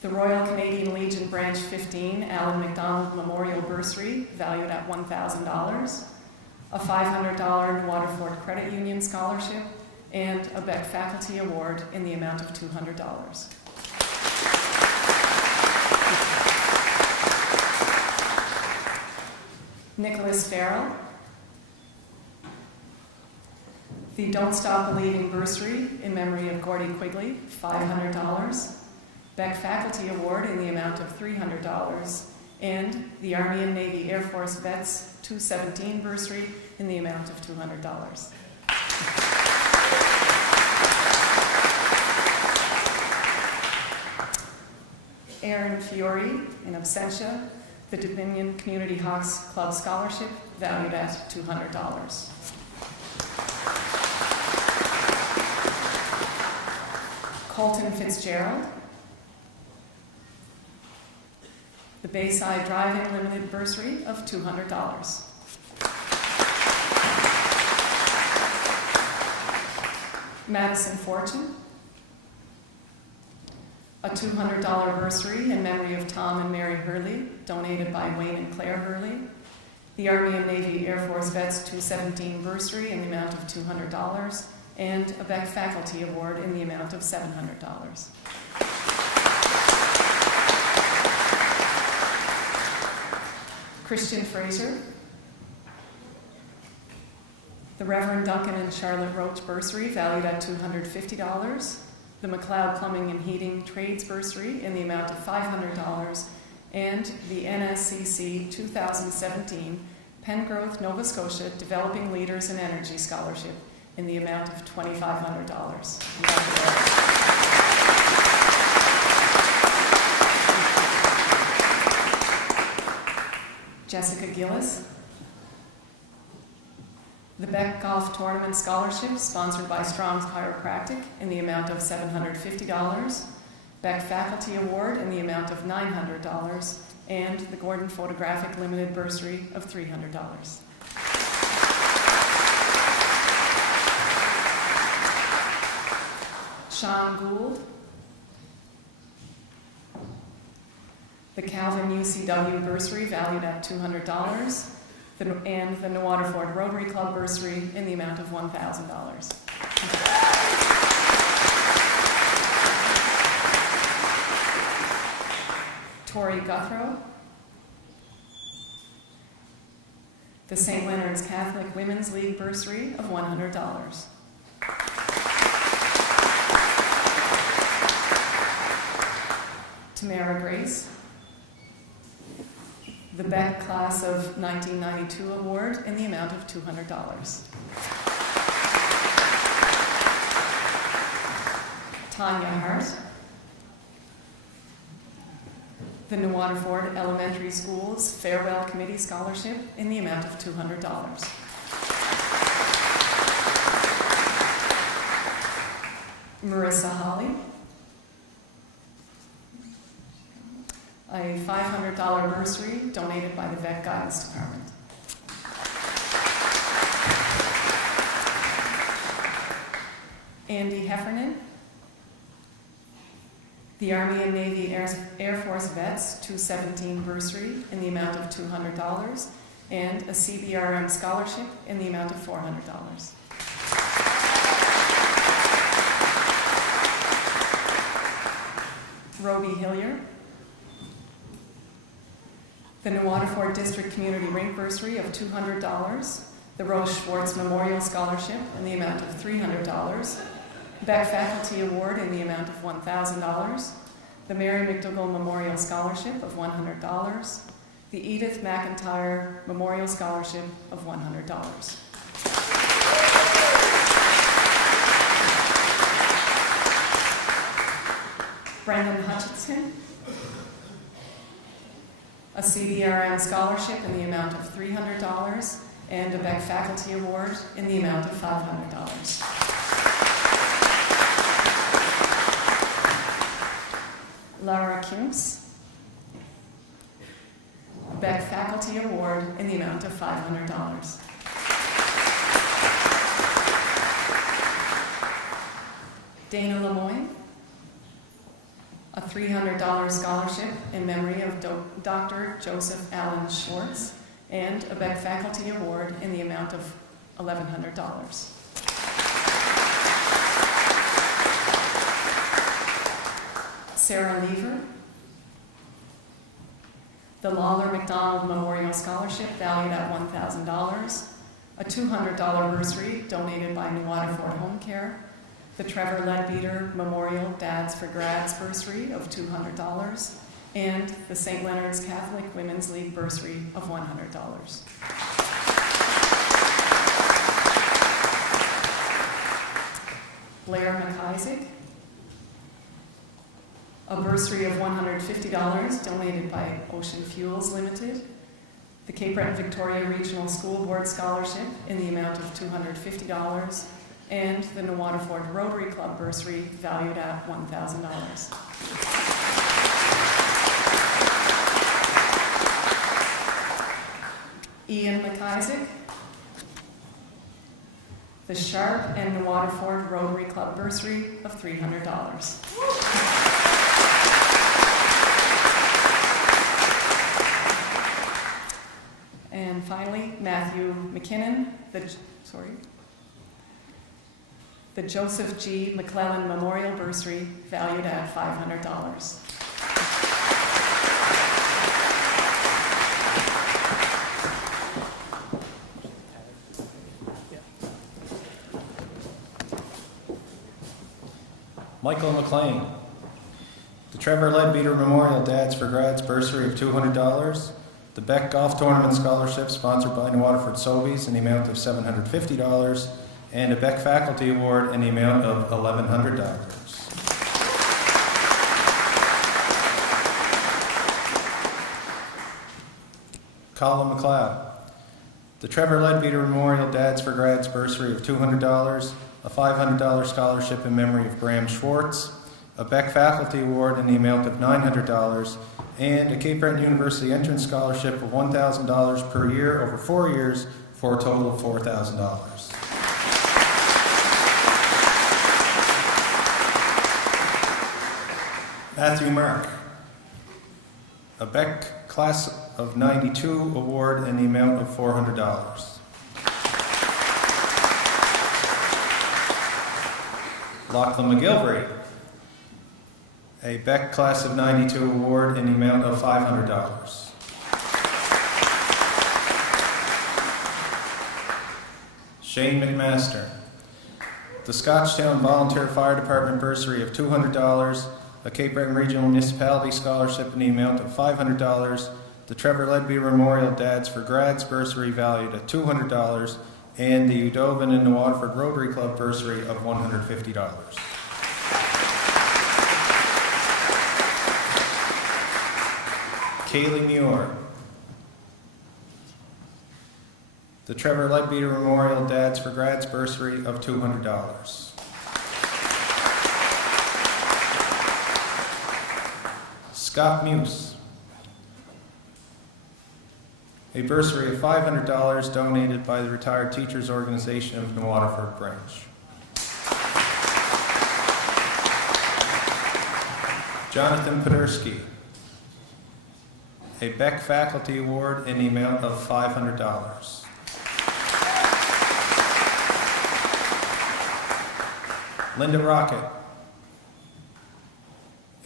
the Royal Canadian Legion Branch 15 Alan MacDonald Memorial Bursary valued at $1,000, a $500 New Waterford Credit Union Scholarship, and a Beck Faculty Award in the amount of $200. Nicholas Farrell, the Don't Stop Believing Bursary in memory of Gordy Quigley, $500, Beck Faculty Award in the amount of $300, and the Army and Navy Air Force Vets 217 Bursary in the amount of $200. Aaron Fiore, in absentia, the Dominion Community Hawks Club Scholarship valued at $200. Colton Fitzgerald, the Bayside Driving Limited Bursary of $200. Madison Fortune, a $200 bursary in memory of Tom and Mary Hurley, donated by Wayne and Claire Hurley. The Army and Navy Air Force Vets 217 bursary in the amount of $200, and a Beck Faculty Award in the amount of $700. Christian Fraser, the Reverend Duncan and Charlotte Roach Bursary valued at $250, the McLeod Plumbing and Heating Trades Bursary in the amount of $500, and the NSCC 2017 Pengrowth, Nova Scotia Developing Leaders in Energy Scholarship in the amount of $2,500. Jessica Gillis, the Beck Golf Tournament Scholarship sponsored by Strong's Chiropractic in the amount of $750, Beck Faculty Award in the amount of $900, and the Gordon Photographic Limited Bursary of $300. Sean Gould, the Calvin UCW Bursary valued at $200, and the New Waterford Rotary Club Bursary in the amount of $1,000. Tori Guthrow, the St. Leonard's Catholic Women's League Bursary of $100. Tamara Grace, the Beck Class of 1992 Award in the amount of $200. Tanya Hart, the New Waterford Elementary Schools Farewell Committee Scholarship in the amount of $200. Marissa Holly, a $500 bursary donated by the Vet Guidance Department. Andy Heffernan. The Army and Navy Air Force Vets 217 bursary in the amount of $200, and a CBRM scholarship in the amount of $400. Roby Hillier. The New Waterford District Community Rink bursary of $200, the Rose Schwartz Memorial Scholarship in the amount of $300, Beck Faculty Award in the amount of $1,000, the Mary McDougall Memorial Scholarship of $100, the Edith McIntyre Memorial Scholarship of $100. Brendan Hutchinson. A CBRM scholarship in the amount of $300 and a Beck Faculty Award in the amount of $500. Laura Kimps. A Beck Faculty Award in the amount of $500. Dana Lemoyne. A $300 scholarship in memory of Dr. Joseph Allen Schwartz, and a Beck Faculty Award in the amount of $1,100. Sarah Lever. The Lawler McDonald Memorial Scholarship valued at $1,000, a $200 bursary donated by New Waterford Home Care, the Trevor Leadbeater Memorial Dads for Grads bursary of $200, and the St. Leonard's Catholic Women's League bursary of $100. Blair McIsaac. A bursary of $150 donated by Ocean Fuels Limited, the Cape Breton Victoria Regional School Board Scholarship in the amount of $250, and the New Waterford Rotary Club bursary valued at $1,000. Ian McIsaac. The Sharp and New Waterford Rotary Club bursary of $300. And finally, Matthew McKinnon, the Joseph G. McClellan Memorial Bursary, valued at $500. Michael McLean. The Trevor Leadbeater Memorial Dads for Grads bursary of $200. The Beck Golf Tournament Scholarship sponsored by New Waterford Sobeys in the amount of $750. And a Beck Faculty Award in the amount of $1,100. Colin McLeod. The Trevor Leadbeater Memorial Dads for Grads bursary of $200, a $500 scholarship in memory of Graham Schwartz, a Beck Faculty Award in the amount of $900, and a Cape Breton University Entrance Scholarship of $1,000 per year over 4 years for a total of $4,000. Matthew Mark. A Beck Class of 92 Award in the amount of $400. Lachlan McGilvery. A Beck Class of 92 Award in the amount of $500. Shane McMaster. The Scotchtown Volunteer Fire Department bursary of $200, a Cape Breton Regional Municipality Scholarship in the amount of $500, the Trevor Leadbeater Memorial Dads for Grads bursary valued at $200, and the Udovin and New Waterford Rotary Club bursary of $150. Kaylee Muir. The Trevor Leadbeater Memorial Dads for Grads bursary of $200. Scott Muse. A bursary of $500 donated by the Retired Teachers Organization of New Waterford Branch. Jonathan Podersky. A BEC Faculty Award in the amount of $500. Linda Rocket.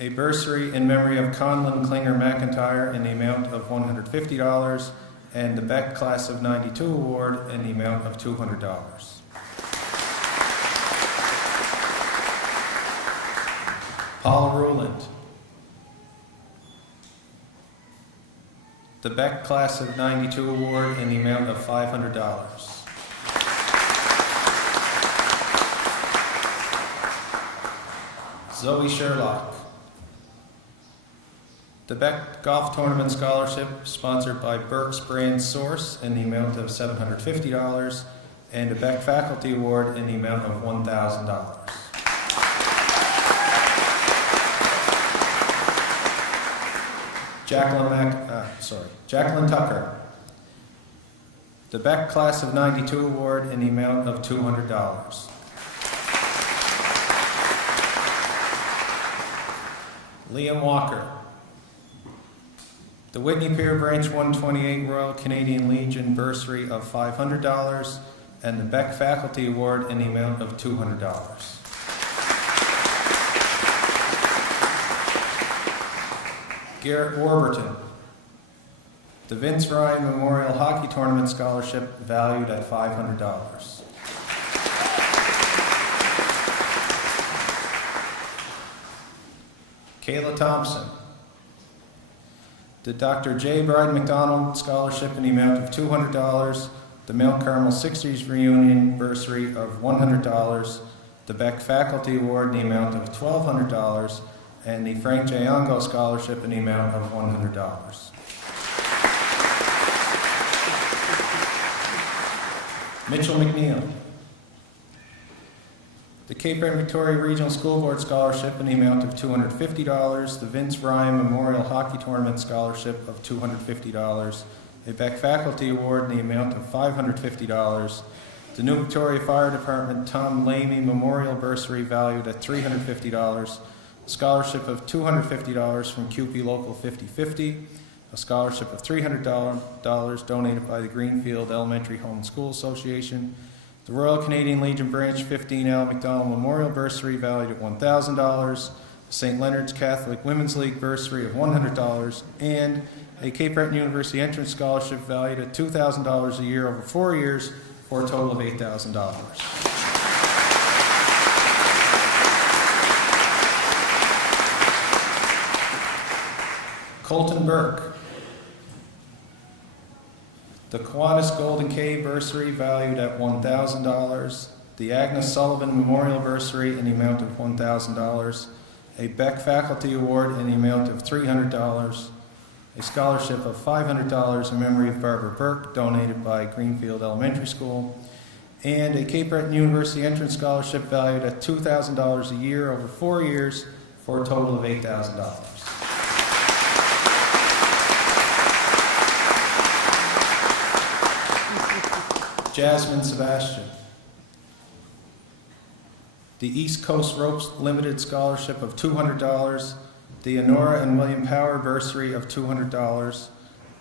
A bursary in memory of Conlon Klinger McIntyre in the amount of $150, and the BEC Class of 92 Award in the amount of $200. Paula Ruland. The BEC Class of 92 Award in the amount of $500. Zoe Sherlock. The BEC Golf Tournament Scholarship sponsored by Burke's Brand Source in the amount of $750, and a BEC Faculty Award in the amount of $1,000. Jacqueline Tucker. The BEC Class of 92 Award in the amount of $200. Liam Walker. The Whitney Pier Branch 128 Royal Canadian Legion bursary of $500, and the BEC Faculty Award in the amount of $200. Garrett Warburton. The Vince Ryan Memorial Hockey Tournament Scholarship valued at $500. Kayla Thompson. The Dr. J. Bride McDonald Scholarship in the amount of $200, the Mount Carmel 60s Reunion bursary of $100, the BEC Faculty Award in the amount of $1,200, and the Frank J. Ongo Scholarship in the amount of $100. Mitchell McNeil. The Cape Breton Victoria Regional School Board Scholarship in the amount of $250, the Vince Ryan Memorial Hockey Tournament Scholarship of $250, a BEC Faculty Award in the amount of $550, the New Victoria Fire Department Tom Lamey Memorial Bursary valued at $350, a scholarship of $250 from CUPE Local 5050, a scholarship of $300 donated by the Greenfield Elementary Home and School Association, the Royal Canadian Legion Branch 15L McDonald Memorial Bursary valued at $1,000, the St. Leonard's Catholic Women's League Bursary of $100, and a Cape Breton University Entrance Scholarship valued at $2,000 a year over 4 years for a total of $8,000. Colton Burke. The Kiwanis Golden Cave Bursary valued at $1,000, the Agnes Sullivan Memorial Bursary in the amount of $1,000, a BEC Faculty Award in the amount of $300, a scholarship of $500 in memory of Barbara Burke donated by Greenfield Elementary School, and a Cape Breton University Entrance Scholarship valued at $2,000 a year over 4 years for a total of $8,000. Jasmine Sebastian. The East Coast Ropes Limited Scholarship of $200, the Honora and William Power Bursary of $200,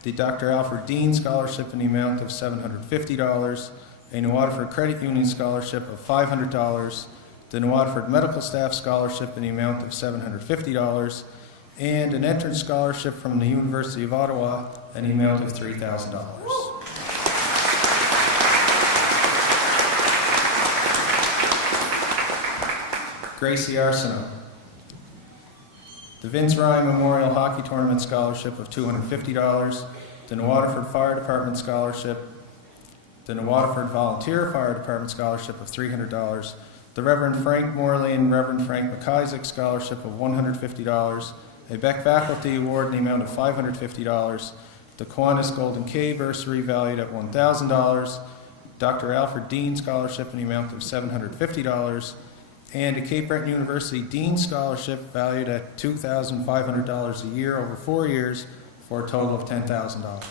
the Dr. Alfred Dean Scholarship in the amount of $750, a New Waterford Credit Union Scholarship of $500, the New Waterford Medical Staff Scholarship in the amount of $750, and an entrance scholarship from the University of Ottawa in the amount of $3,000. Gracie Arsenault. The Vince Ryan Memorial Hockey Tournament Scholarship of $250, the New Waterford Fire Department Scholarship, the New Waterford Volunteer Fire Department Scholarship of $300, the Reverend Frank Morley and Reverend Frank McIsaac Scholarship of $150, a BEC Faculty Award in the amount of $550, the Kiwanis Golden Cave Bursary valued at $1,000, Dr. Alfred Dean Scholarship in the amount of $750, and a Cape Breton University Dean Scholarship valued at $2,500 a year over 4 years for a total of $10,000.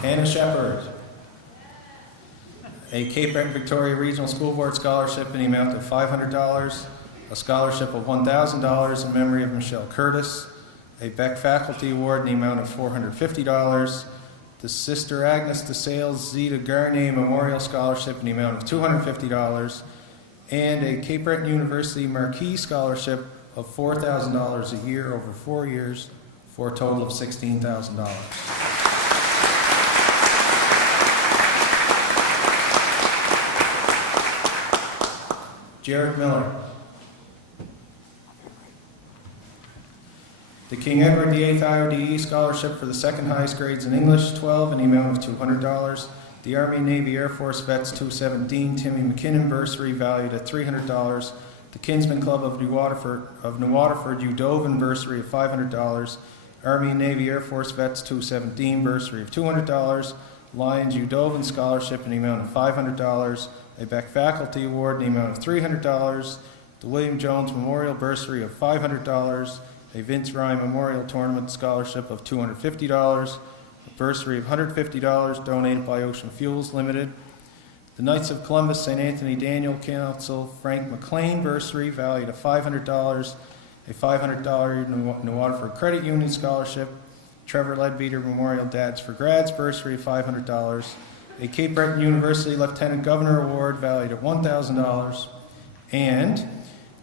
Hannah Shepard. a Cape Breton Victoria Regional School Board scholarship in the amount of $500, a scholarship of $1,000 in memory of Michelle Curtis, a BEC Faculty Award in the amount of $450, the Sister Agnes de Sales Zeta Garnier Memorial Scholarship in the amount of $250, and a Cape Breton University Marquis Scholarship of $4,000 a year over 4 years for a total of $16,000. Jared Miller. The King Edward VIII IODE Scholarship for the second highest grades in English, 12, in the amount of $200. The Army, Navy, Air Force Vets 217 Timmy McKinnon Bursary, valued at $300. The Kinsman Club of New Waterford Udovan Bursary of $500. Army, Navy, Air Force Vets 217 Bursary of $200. Lions Udovan Scholarship in the amount of $500. A BEC Faculty Award in the amount of $300. The William Jones Memorial Bursary of $500. A Vince Ryan Memorial Tournament Scholarship of $250, a bursary of $150 donated by Ocean Fuels Limited. The Knights of Columbus St. Anthony Daniel Council Frank McLean Bursary, valued at $500, a $500 New Waterford Credit Union Scholarship, Trevor Leadbeater Memorial Dads for Grads Bursary of $500, a Cape Breton University Lieutenant Governor Award valued at $1,000, and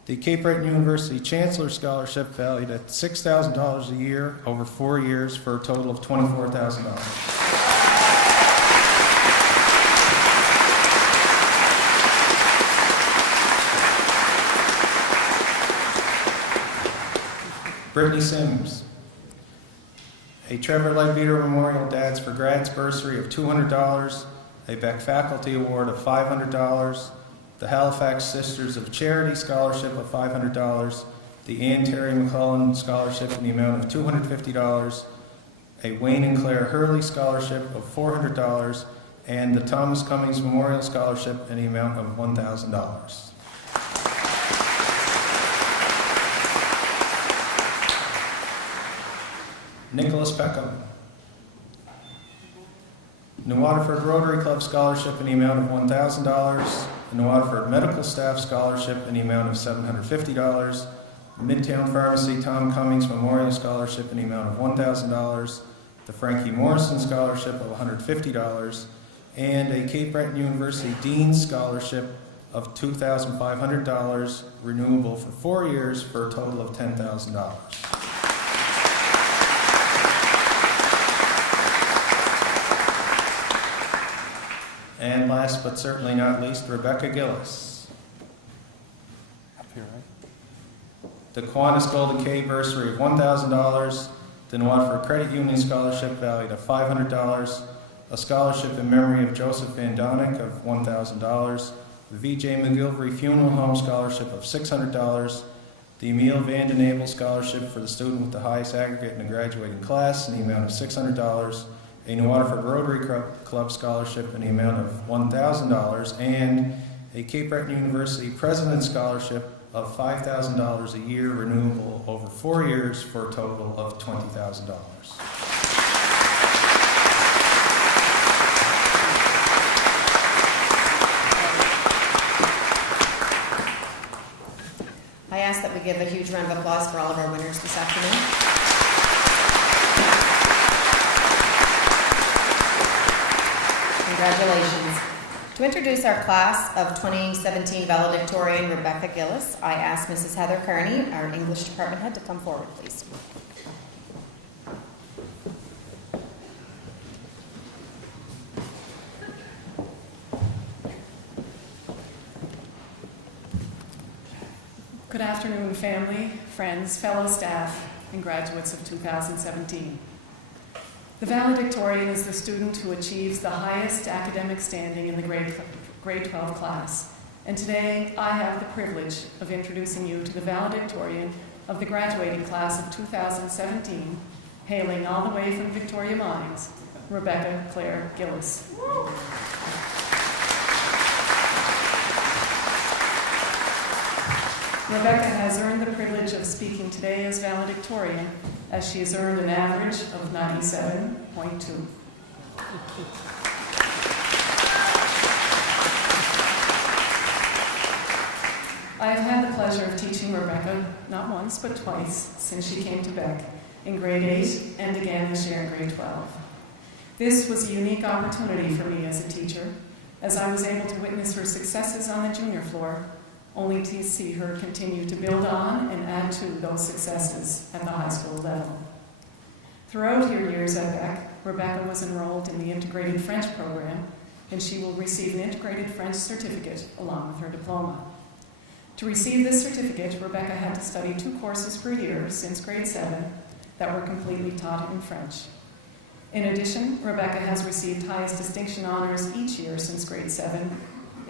the Cape Breton University Chancellor Scholarship valued at $6,000 a year over 4 years for a total of $24,000. Brittany Sims. A Trevor Leadbeater Memorial Dads for Grads Bursary of $200, a BEC Faculty Award of $500, the Halifax Sisters of Charity Scholarship of $500, the Ann Terry McClellan Scholarship in the amount of $250, a Wayne and Claire Hurley Scholarship of $400, and the Thomas Cummings Memorial Scholarship in the amount of $1,000. Nicholas Peckham. New Waterford Rotary Club Scholarship in the amount of $1,000, the New Waterford Medical Staff Scholarship in the amount of $750, the Midtown Pharmacy Tom Cummings Memorial Scholarship in the amount of $1,000, the Frankie Morrison Scholarship of $150, and a Cape Breton University Dean's Scholarship of $2,500, renewable for 4 years for a total of $10,000. And last but certainly not least, Rebecca Gillis. Up here, right? The Kiwanis Golden K Bursary of $1,000, the New Waterford Credit Union Scholarship valued at $500, a scholarship in memory of Joseph Van Donick of $1,000, the V.J. McGilvery Funeral Home Scholarship of $600, the Emil Van Den Abel Scholarship for the student with the highest aggregate in the graduating class in the amount of $600, a New Waterford Rotary Club Scholarship in the amount of $1,000, and a Cape Breton University President's Scholarship of $5,000 a year, renewable over 4 years for a total of $20,000. I ask that we give a huge round of applause for all of our winners this afternoon. Congratulations. To introduce our class of 2017 Valedictorian Rebecca Gillis, I ask Mrs. Heather Kearney, our English department head, to come forward, please. Good afternoon, family, friends, fellow staff, and graduates of 2017. The valedictorian is the student who achieves the highest academic standing in the grade 12 class. And today, I have the privilege of introducing you to the valedictorian of the graduating class of 2017, hailing all the way from Victoria Mines, Rebecca Claire Gillis. Rebecca has earned the privilege of speaking today as valedictorian, as she has earned an average of 97.2. teaching Rebecca not once but twice since she came to BEC, in grade 8 and again this year in grade 12. This was a unique opportunity for me as a teacher, as I was able to witness her successes on the junior floor, only to see her continue to build on and add to those successes at the high school level. Throughout her years at BEC, Rebecca was enrolled in the Integrated French program, and she will receive an Integrated French certificate along with her diploma. To receive this certificate, Rebecca had to study 2 courses per year since grade 7 that were completely taught in French. In addition, Rebecca has received highest distinction honors each year since grade 7,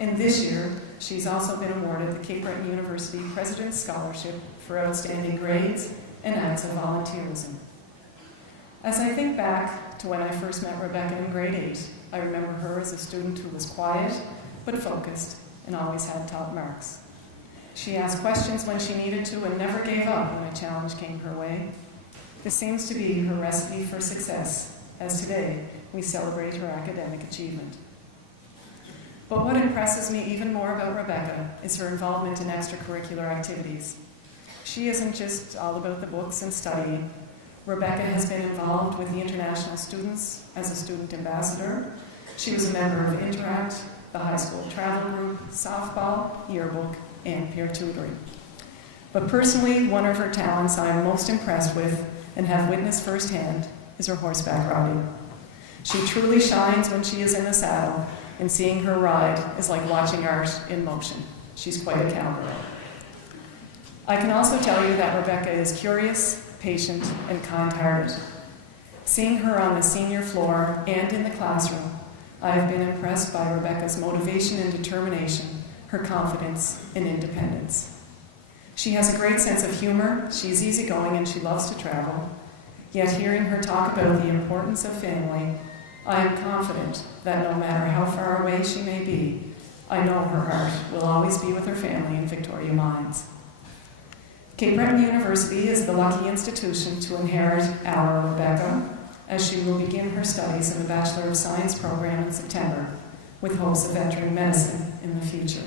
and this year, she's also been awarded the Cape Breton University President's Scholarship for outstanding grades and acts of volunteerism. As I think back to when I first met Rebecca in grade 8, I remember her as a student who was quiet but focused and always had top marks. She asked questions when she needed to and never gave up when a challenge came her way. This seems to be her recipe for success, as today we celebrate her academic achievement. But what impresses me even more about Rebecca is her involvement in extracurricular activities. She isn't just all about the books and studying. Rebecca has been involved with the international students as a student ambassador. She was a member of Interact, the high school travel group, softball, yearbook, and peer tutoring. But personally, one of her talents I am most impressed with and have witnessed firsthand is her horseback riding. She truly shines when she is in the saddle, and seeing her ride is like watching art in motion. She's quite a cowgirl. I can also tell you that Rebecca is curious, patient, and kind-hearted. Seeing her on the senior floor and in the classroom, I have been impressed by Rebecca's motivation and determination, her confidence and independence. She has a great sense of humor, she's easygoing, and she loves to travel. Yet hearing her talk about the importance of family, I am confident that no matter how far away she may be, I know her heart will always be with her family in Victoria Mines. Cape Breton University is the lucky institution to inherit our Rebecca, as she will begin her studies in the Bachelor of Science program in September, with hopes of entering medicine in the future.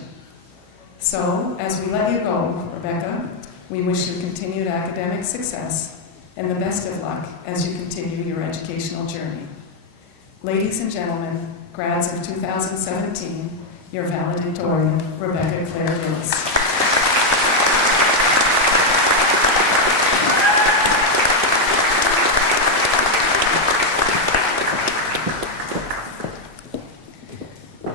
So, as we let you go, Rebecca, we wish you continued academic success and the best of luck as you continue your educational journey. Ladies and gentlemen, grads of 2017, your valedictorian, Rebecca Claire Lewis.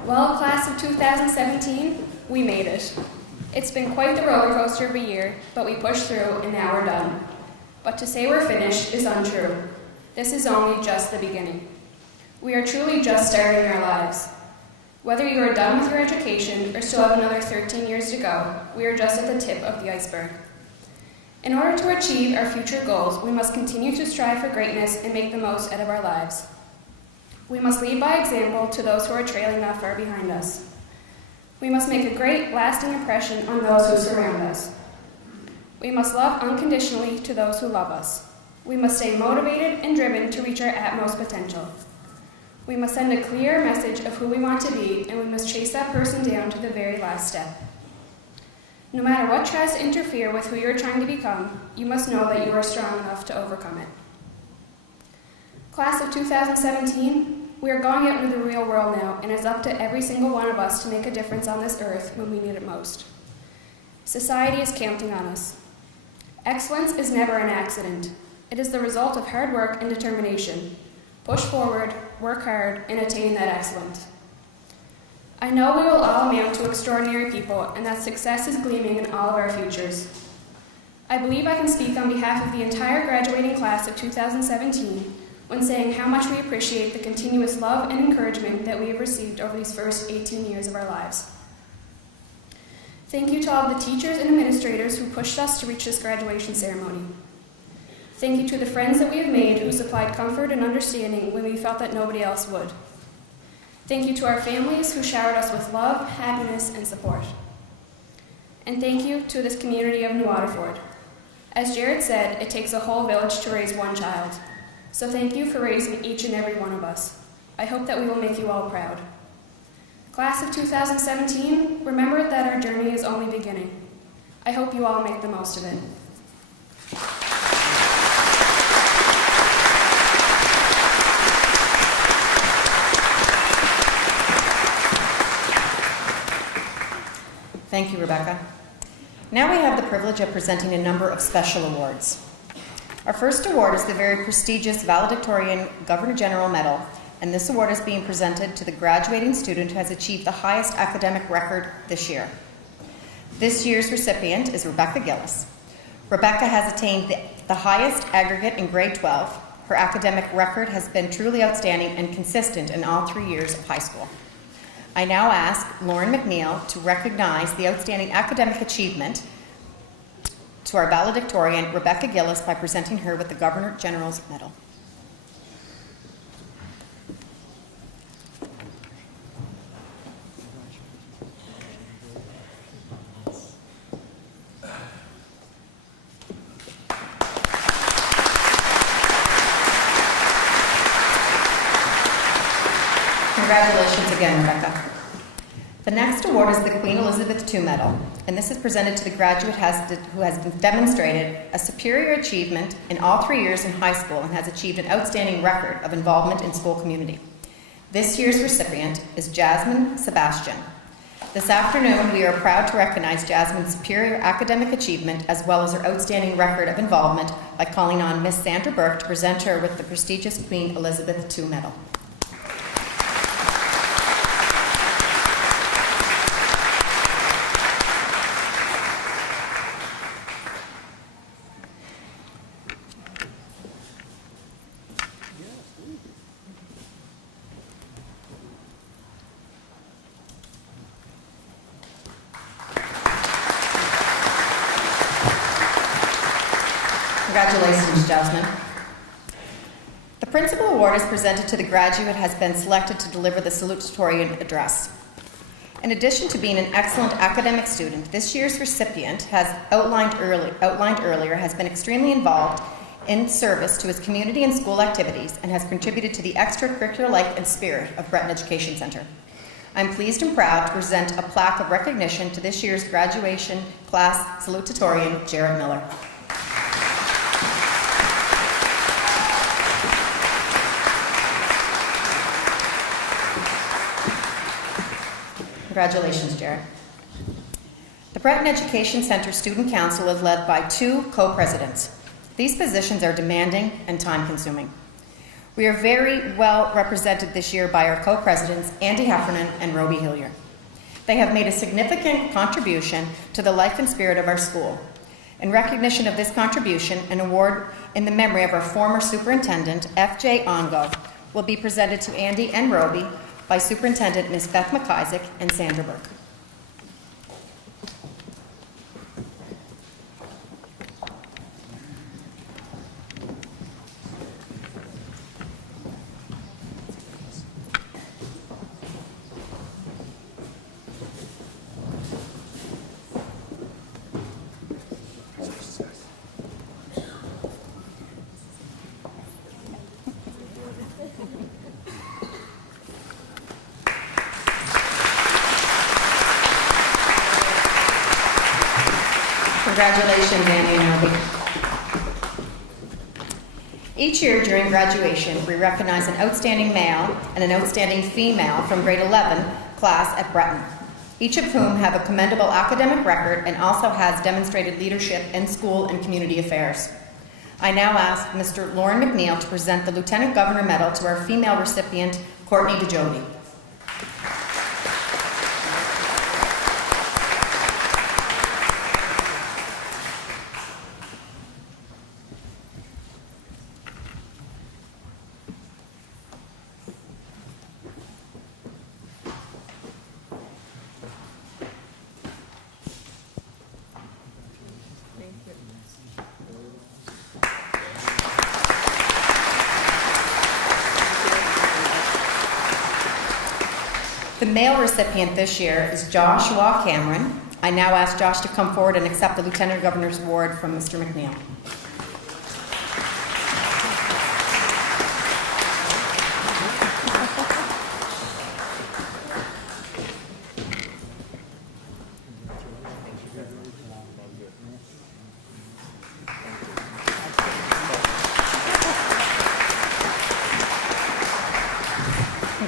Well, class of 2017, we made it. It's been quite the roller coaster of a year, but we pushed through and now we're done. But to say we're finished is untrue. This is only just the beginning. We are truly just starting our lives. Whether you are done with your education or still have another 13 years to go, we are just at the tip of the iceberg. In order to achieve our future goals, we must continue to strive for greatness and make the most out of our lives. We must lead by example to those who are trailing not far behind us. We must make a great, lasting impression on those who surround us. We must love unconditionally to those who love us. We must stay motivated and driven to reach our utmost potential. We must send a clear message of who we want to be, and we must chase that person down to the very last step. No matter what tries to interfere with who you're trying to become, you must know that you are strong enough to overcome it. Class of 2017, we are going out into the real world now, and it's up to every single one of us to make a difference on this earth when we need it most. Society is counting on us. Excellence is never an accident. It is the result of hard work and determination. Push forward, work hard, and attain that excellence. I know we will all amount to extraordinary people, and that success is gleaming in all of our futures. I believe I can speak on behalf of the entire graduating class of 2017 when saying how much we appreciate the continuous love and encouragement that we have received over these first 18 years of our lives. Thank you to all the teachers and administrators who pushed us to reach this graduation ceremony. Thank you to the friends that we have made who supplied comfort and understanding when we felt that nobody else would. Thank you to our families who showered us with love, happiness, and support. And thank you to this community of New Waterford. As Jared said, it takes a whole village to raise one child. So thank you for raising each and every one of us. I hope that we will make you all proud. Class of 2017, remember that our journey is only beginning. I hope you all make the most of it. Thank you, Rebecca. Now we have the privilege of presenting a number of special awards. Our first award is the very prestigious Valedictorian Governor General Medal, and this award is being presented to the graduating student who has achieved the highest academic record this year. This year's recipient is Rebecca Gillis. Rebecca has attained the highest aggregate in grade 12. Her academic record has been truly outstanding and consistent in all 3 years of high school. I now ask Lauren McNeil to recognize the outstanding academic achievement to our valedictorian, Rebecca Gillis, by presenting her with the Governor General's Medal. Congratulations again, Rebecca. The next award is the Queen Elizabeth II Medal, and this is presented to the graduate who has demonstrated a superior achievement in all 3 years in high school and has achieved an outstanding record of involvement in school community. This year's recipient is Jasmine Sebastian. This afternoon, we are proud to recognize Jasmine's superior academic achievement as well as her outstanding record of involvement by calling on Miss Sandra Burke to present her with the prestigious Queen Elizabeth II Medal. Congratulations, Jasmine. The Principal Award is presented to the graduate who has been selected to deliver the Salutatorian address. In addition to being an excellent academic student, this year's recipient, has outlined earlier, has been extremely involved in service to his community and school activities and has contributed to the extracurricular life and spirit of Breton Education Center. I'm pleased and proud to present a plaque of recognition to this year's graduation class salutatorian, Jared Miller. Congratulations, Jared. The Breton Education Center Student Council is led by 2 co-presidents. These positions are demanding and time-consuming. We are very well represented this year by our co-presidents, Andy Heffernan and Roby Hillier. They have made a significant contribution to the life and spirit of our school. In recognition of this contribution, an award in the memory of our former superintendent, F.J. Ongo, will be presented to Andy and Roby by Superintendent Ms. Beth McIsaac and Sandra Burke. Congratulations, Andy and Roby. Each year during graduation, we recognize an outstanding male and an outstanding female from grade 11 class at Breton, each of whom have a commendable academic record and also has demonstrated leadership in school and community affairs. I now ask Mr. Lauren McNeil to present the Lieutenant Governor Medal to our female recipient, Courtney DeJody. The male recipient this year is Joshua Cameron. I now ask Josh to come forward and accept the Lieutenant Governor's Award from Mr. McNeil.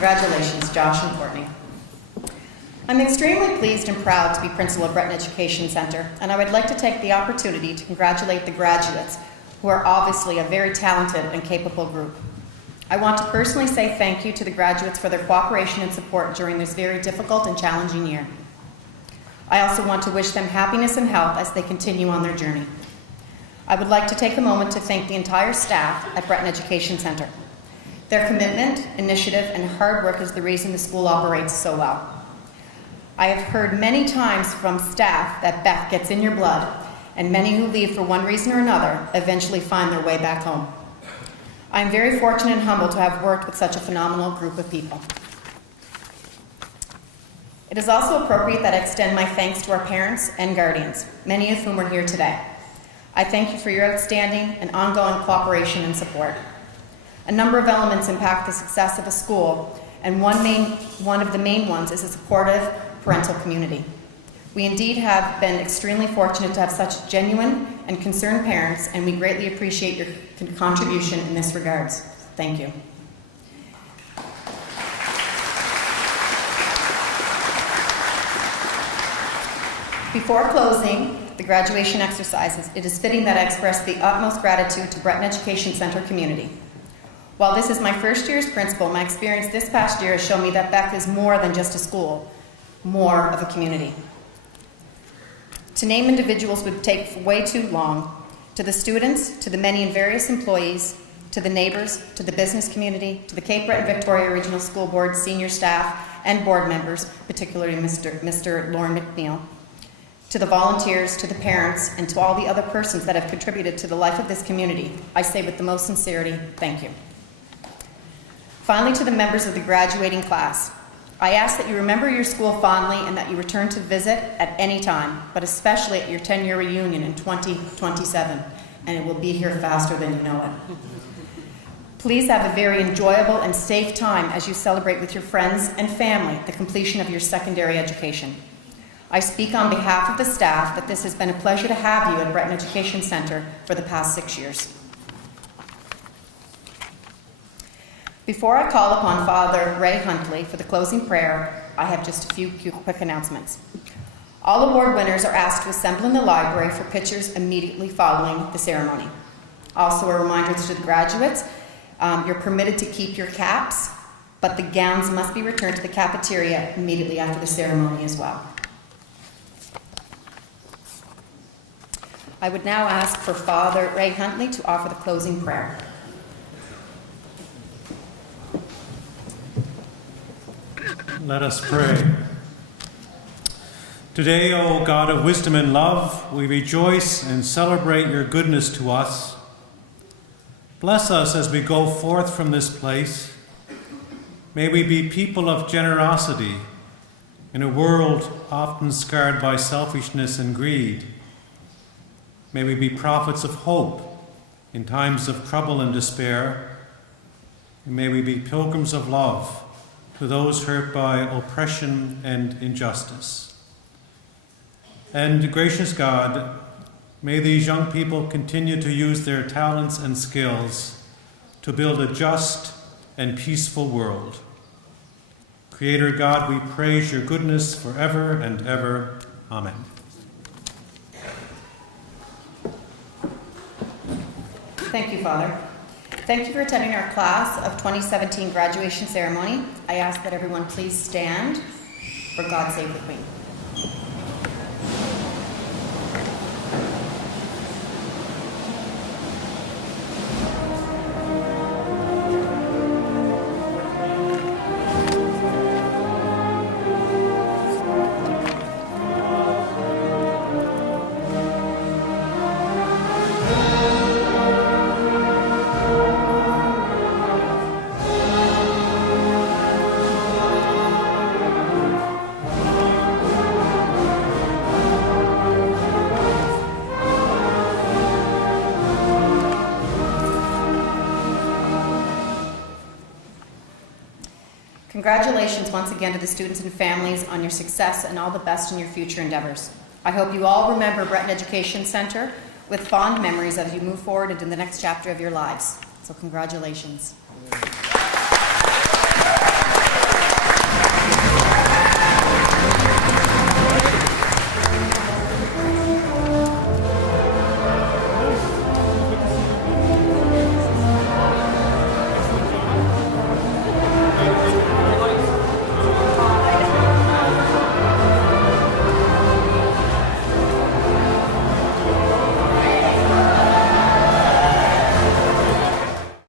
Congratulations, Josh and Courtney. I'm extremely pleased and proud to be principal of Breton Education Center, and I would like to take the opportunity to congratulate the graduates, who are obviously a very talented and capable group. I want to personally say thank you to the graduates for their cooperation and support during this very difficult and challenging year. I also want to wish them happiness and health as they continue on their journey. I would like to take a moment to thank the entire staff at Breton Education Center. Their commitment, initiative, and hard work is the reason the school operates so well. I have heard many times from staff that BEC gets in your blood, and many who leave for one reason or another eventually find their way back home. I am very fortunate and humbled to have worked with such a phenomenal group of people. It is also appropriate that I extend my thanks to our parents and guardians, many of whom are here today. I thank you for your outstanding and ongoing cooperation and support. A number of elements impact the success of a school, and one of the main ones is a supportive parental community. We indeed have been extremely fortunate to have such genuine and concerned parents, and we greatly appreciate your contribution in this regards. Thank you. Before closing the graduation exercises, it is fitting that I express the utmost gratitude to Breton Education Center community. While this is my first year as principal, my experience this past year has shown me that BEC is more than just a school, more of a community. To name individuals would take way too long. To the students, to the many and various employees, to the neighbors, to the business community, to the Cape Breton Victoria Regional School Board, senior staff, and board members, particularly Mr. Lauren McNeil, to the volunteers, to the parents, and to all the other persons that have contributed to the life of this community, I say with the most sincerity, thank you. Finally, to the members of the graduating class, I ask that you remember your school fondly and that you return to visit at any time, but especially at your 10-year reunion in 2027, and it will be here faster than you know it. Please have a very enjoyable and safe time as you celebrate with your friends and family the completion of your secondary education. I speak on behalf of the staff that this has been a pleasure to have you at Breton Education Center for the past 6 years. Before I call upon Father Ray Huntley for the closing prayer, I have just a few quick announcements. All award winners are asked to assemble in the library for pictures immediately following the ceremony. Also, a reminder to the graduates, you're permitted to keep your caps, but the gowns must be returned to the cafeteria immediately after the ceremony as well. I would now ask for Father Ray Huntley to offer the closing prayer. Let us pray. Today, O God of wisdom and love, we rejoice and celebrate your goodness to us. Bless us as we go forth from this place. May we be people of generosity in a world often scarred by selfishness and greed. May we be prophets of hope in times of trouble and despair. And may we be pilgrims of love to those hurt by oppression and injustice. And gracious God, may these young people continue to use their talents and skills to build a just and peaceful world. Creator God, we praise your goodness forever and ever. Amen. Thank you, Father. Thank you for attending our class of 2017 graduation ceremony. I ask that everyone please stand for God Save the Queen. Congratulations once again to the students and families on your success and all the best in your future endeavors. I hope you all remember Breton Education Center with fond memories as you move forward into the next chapter of your lives. So congratulations.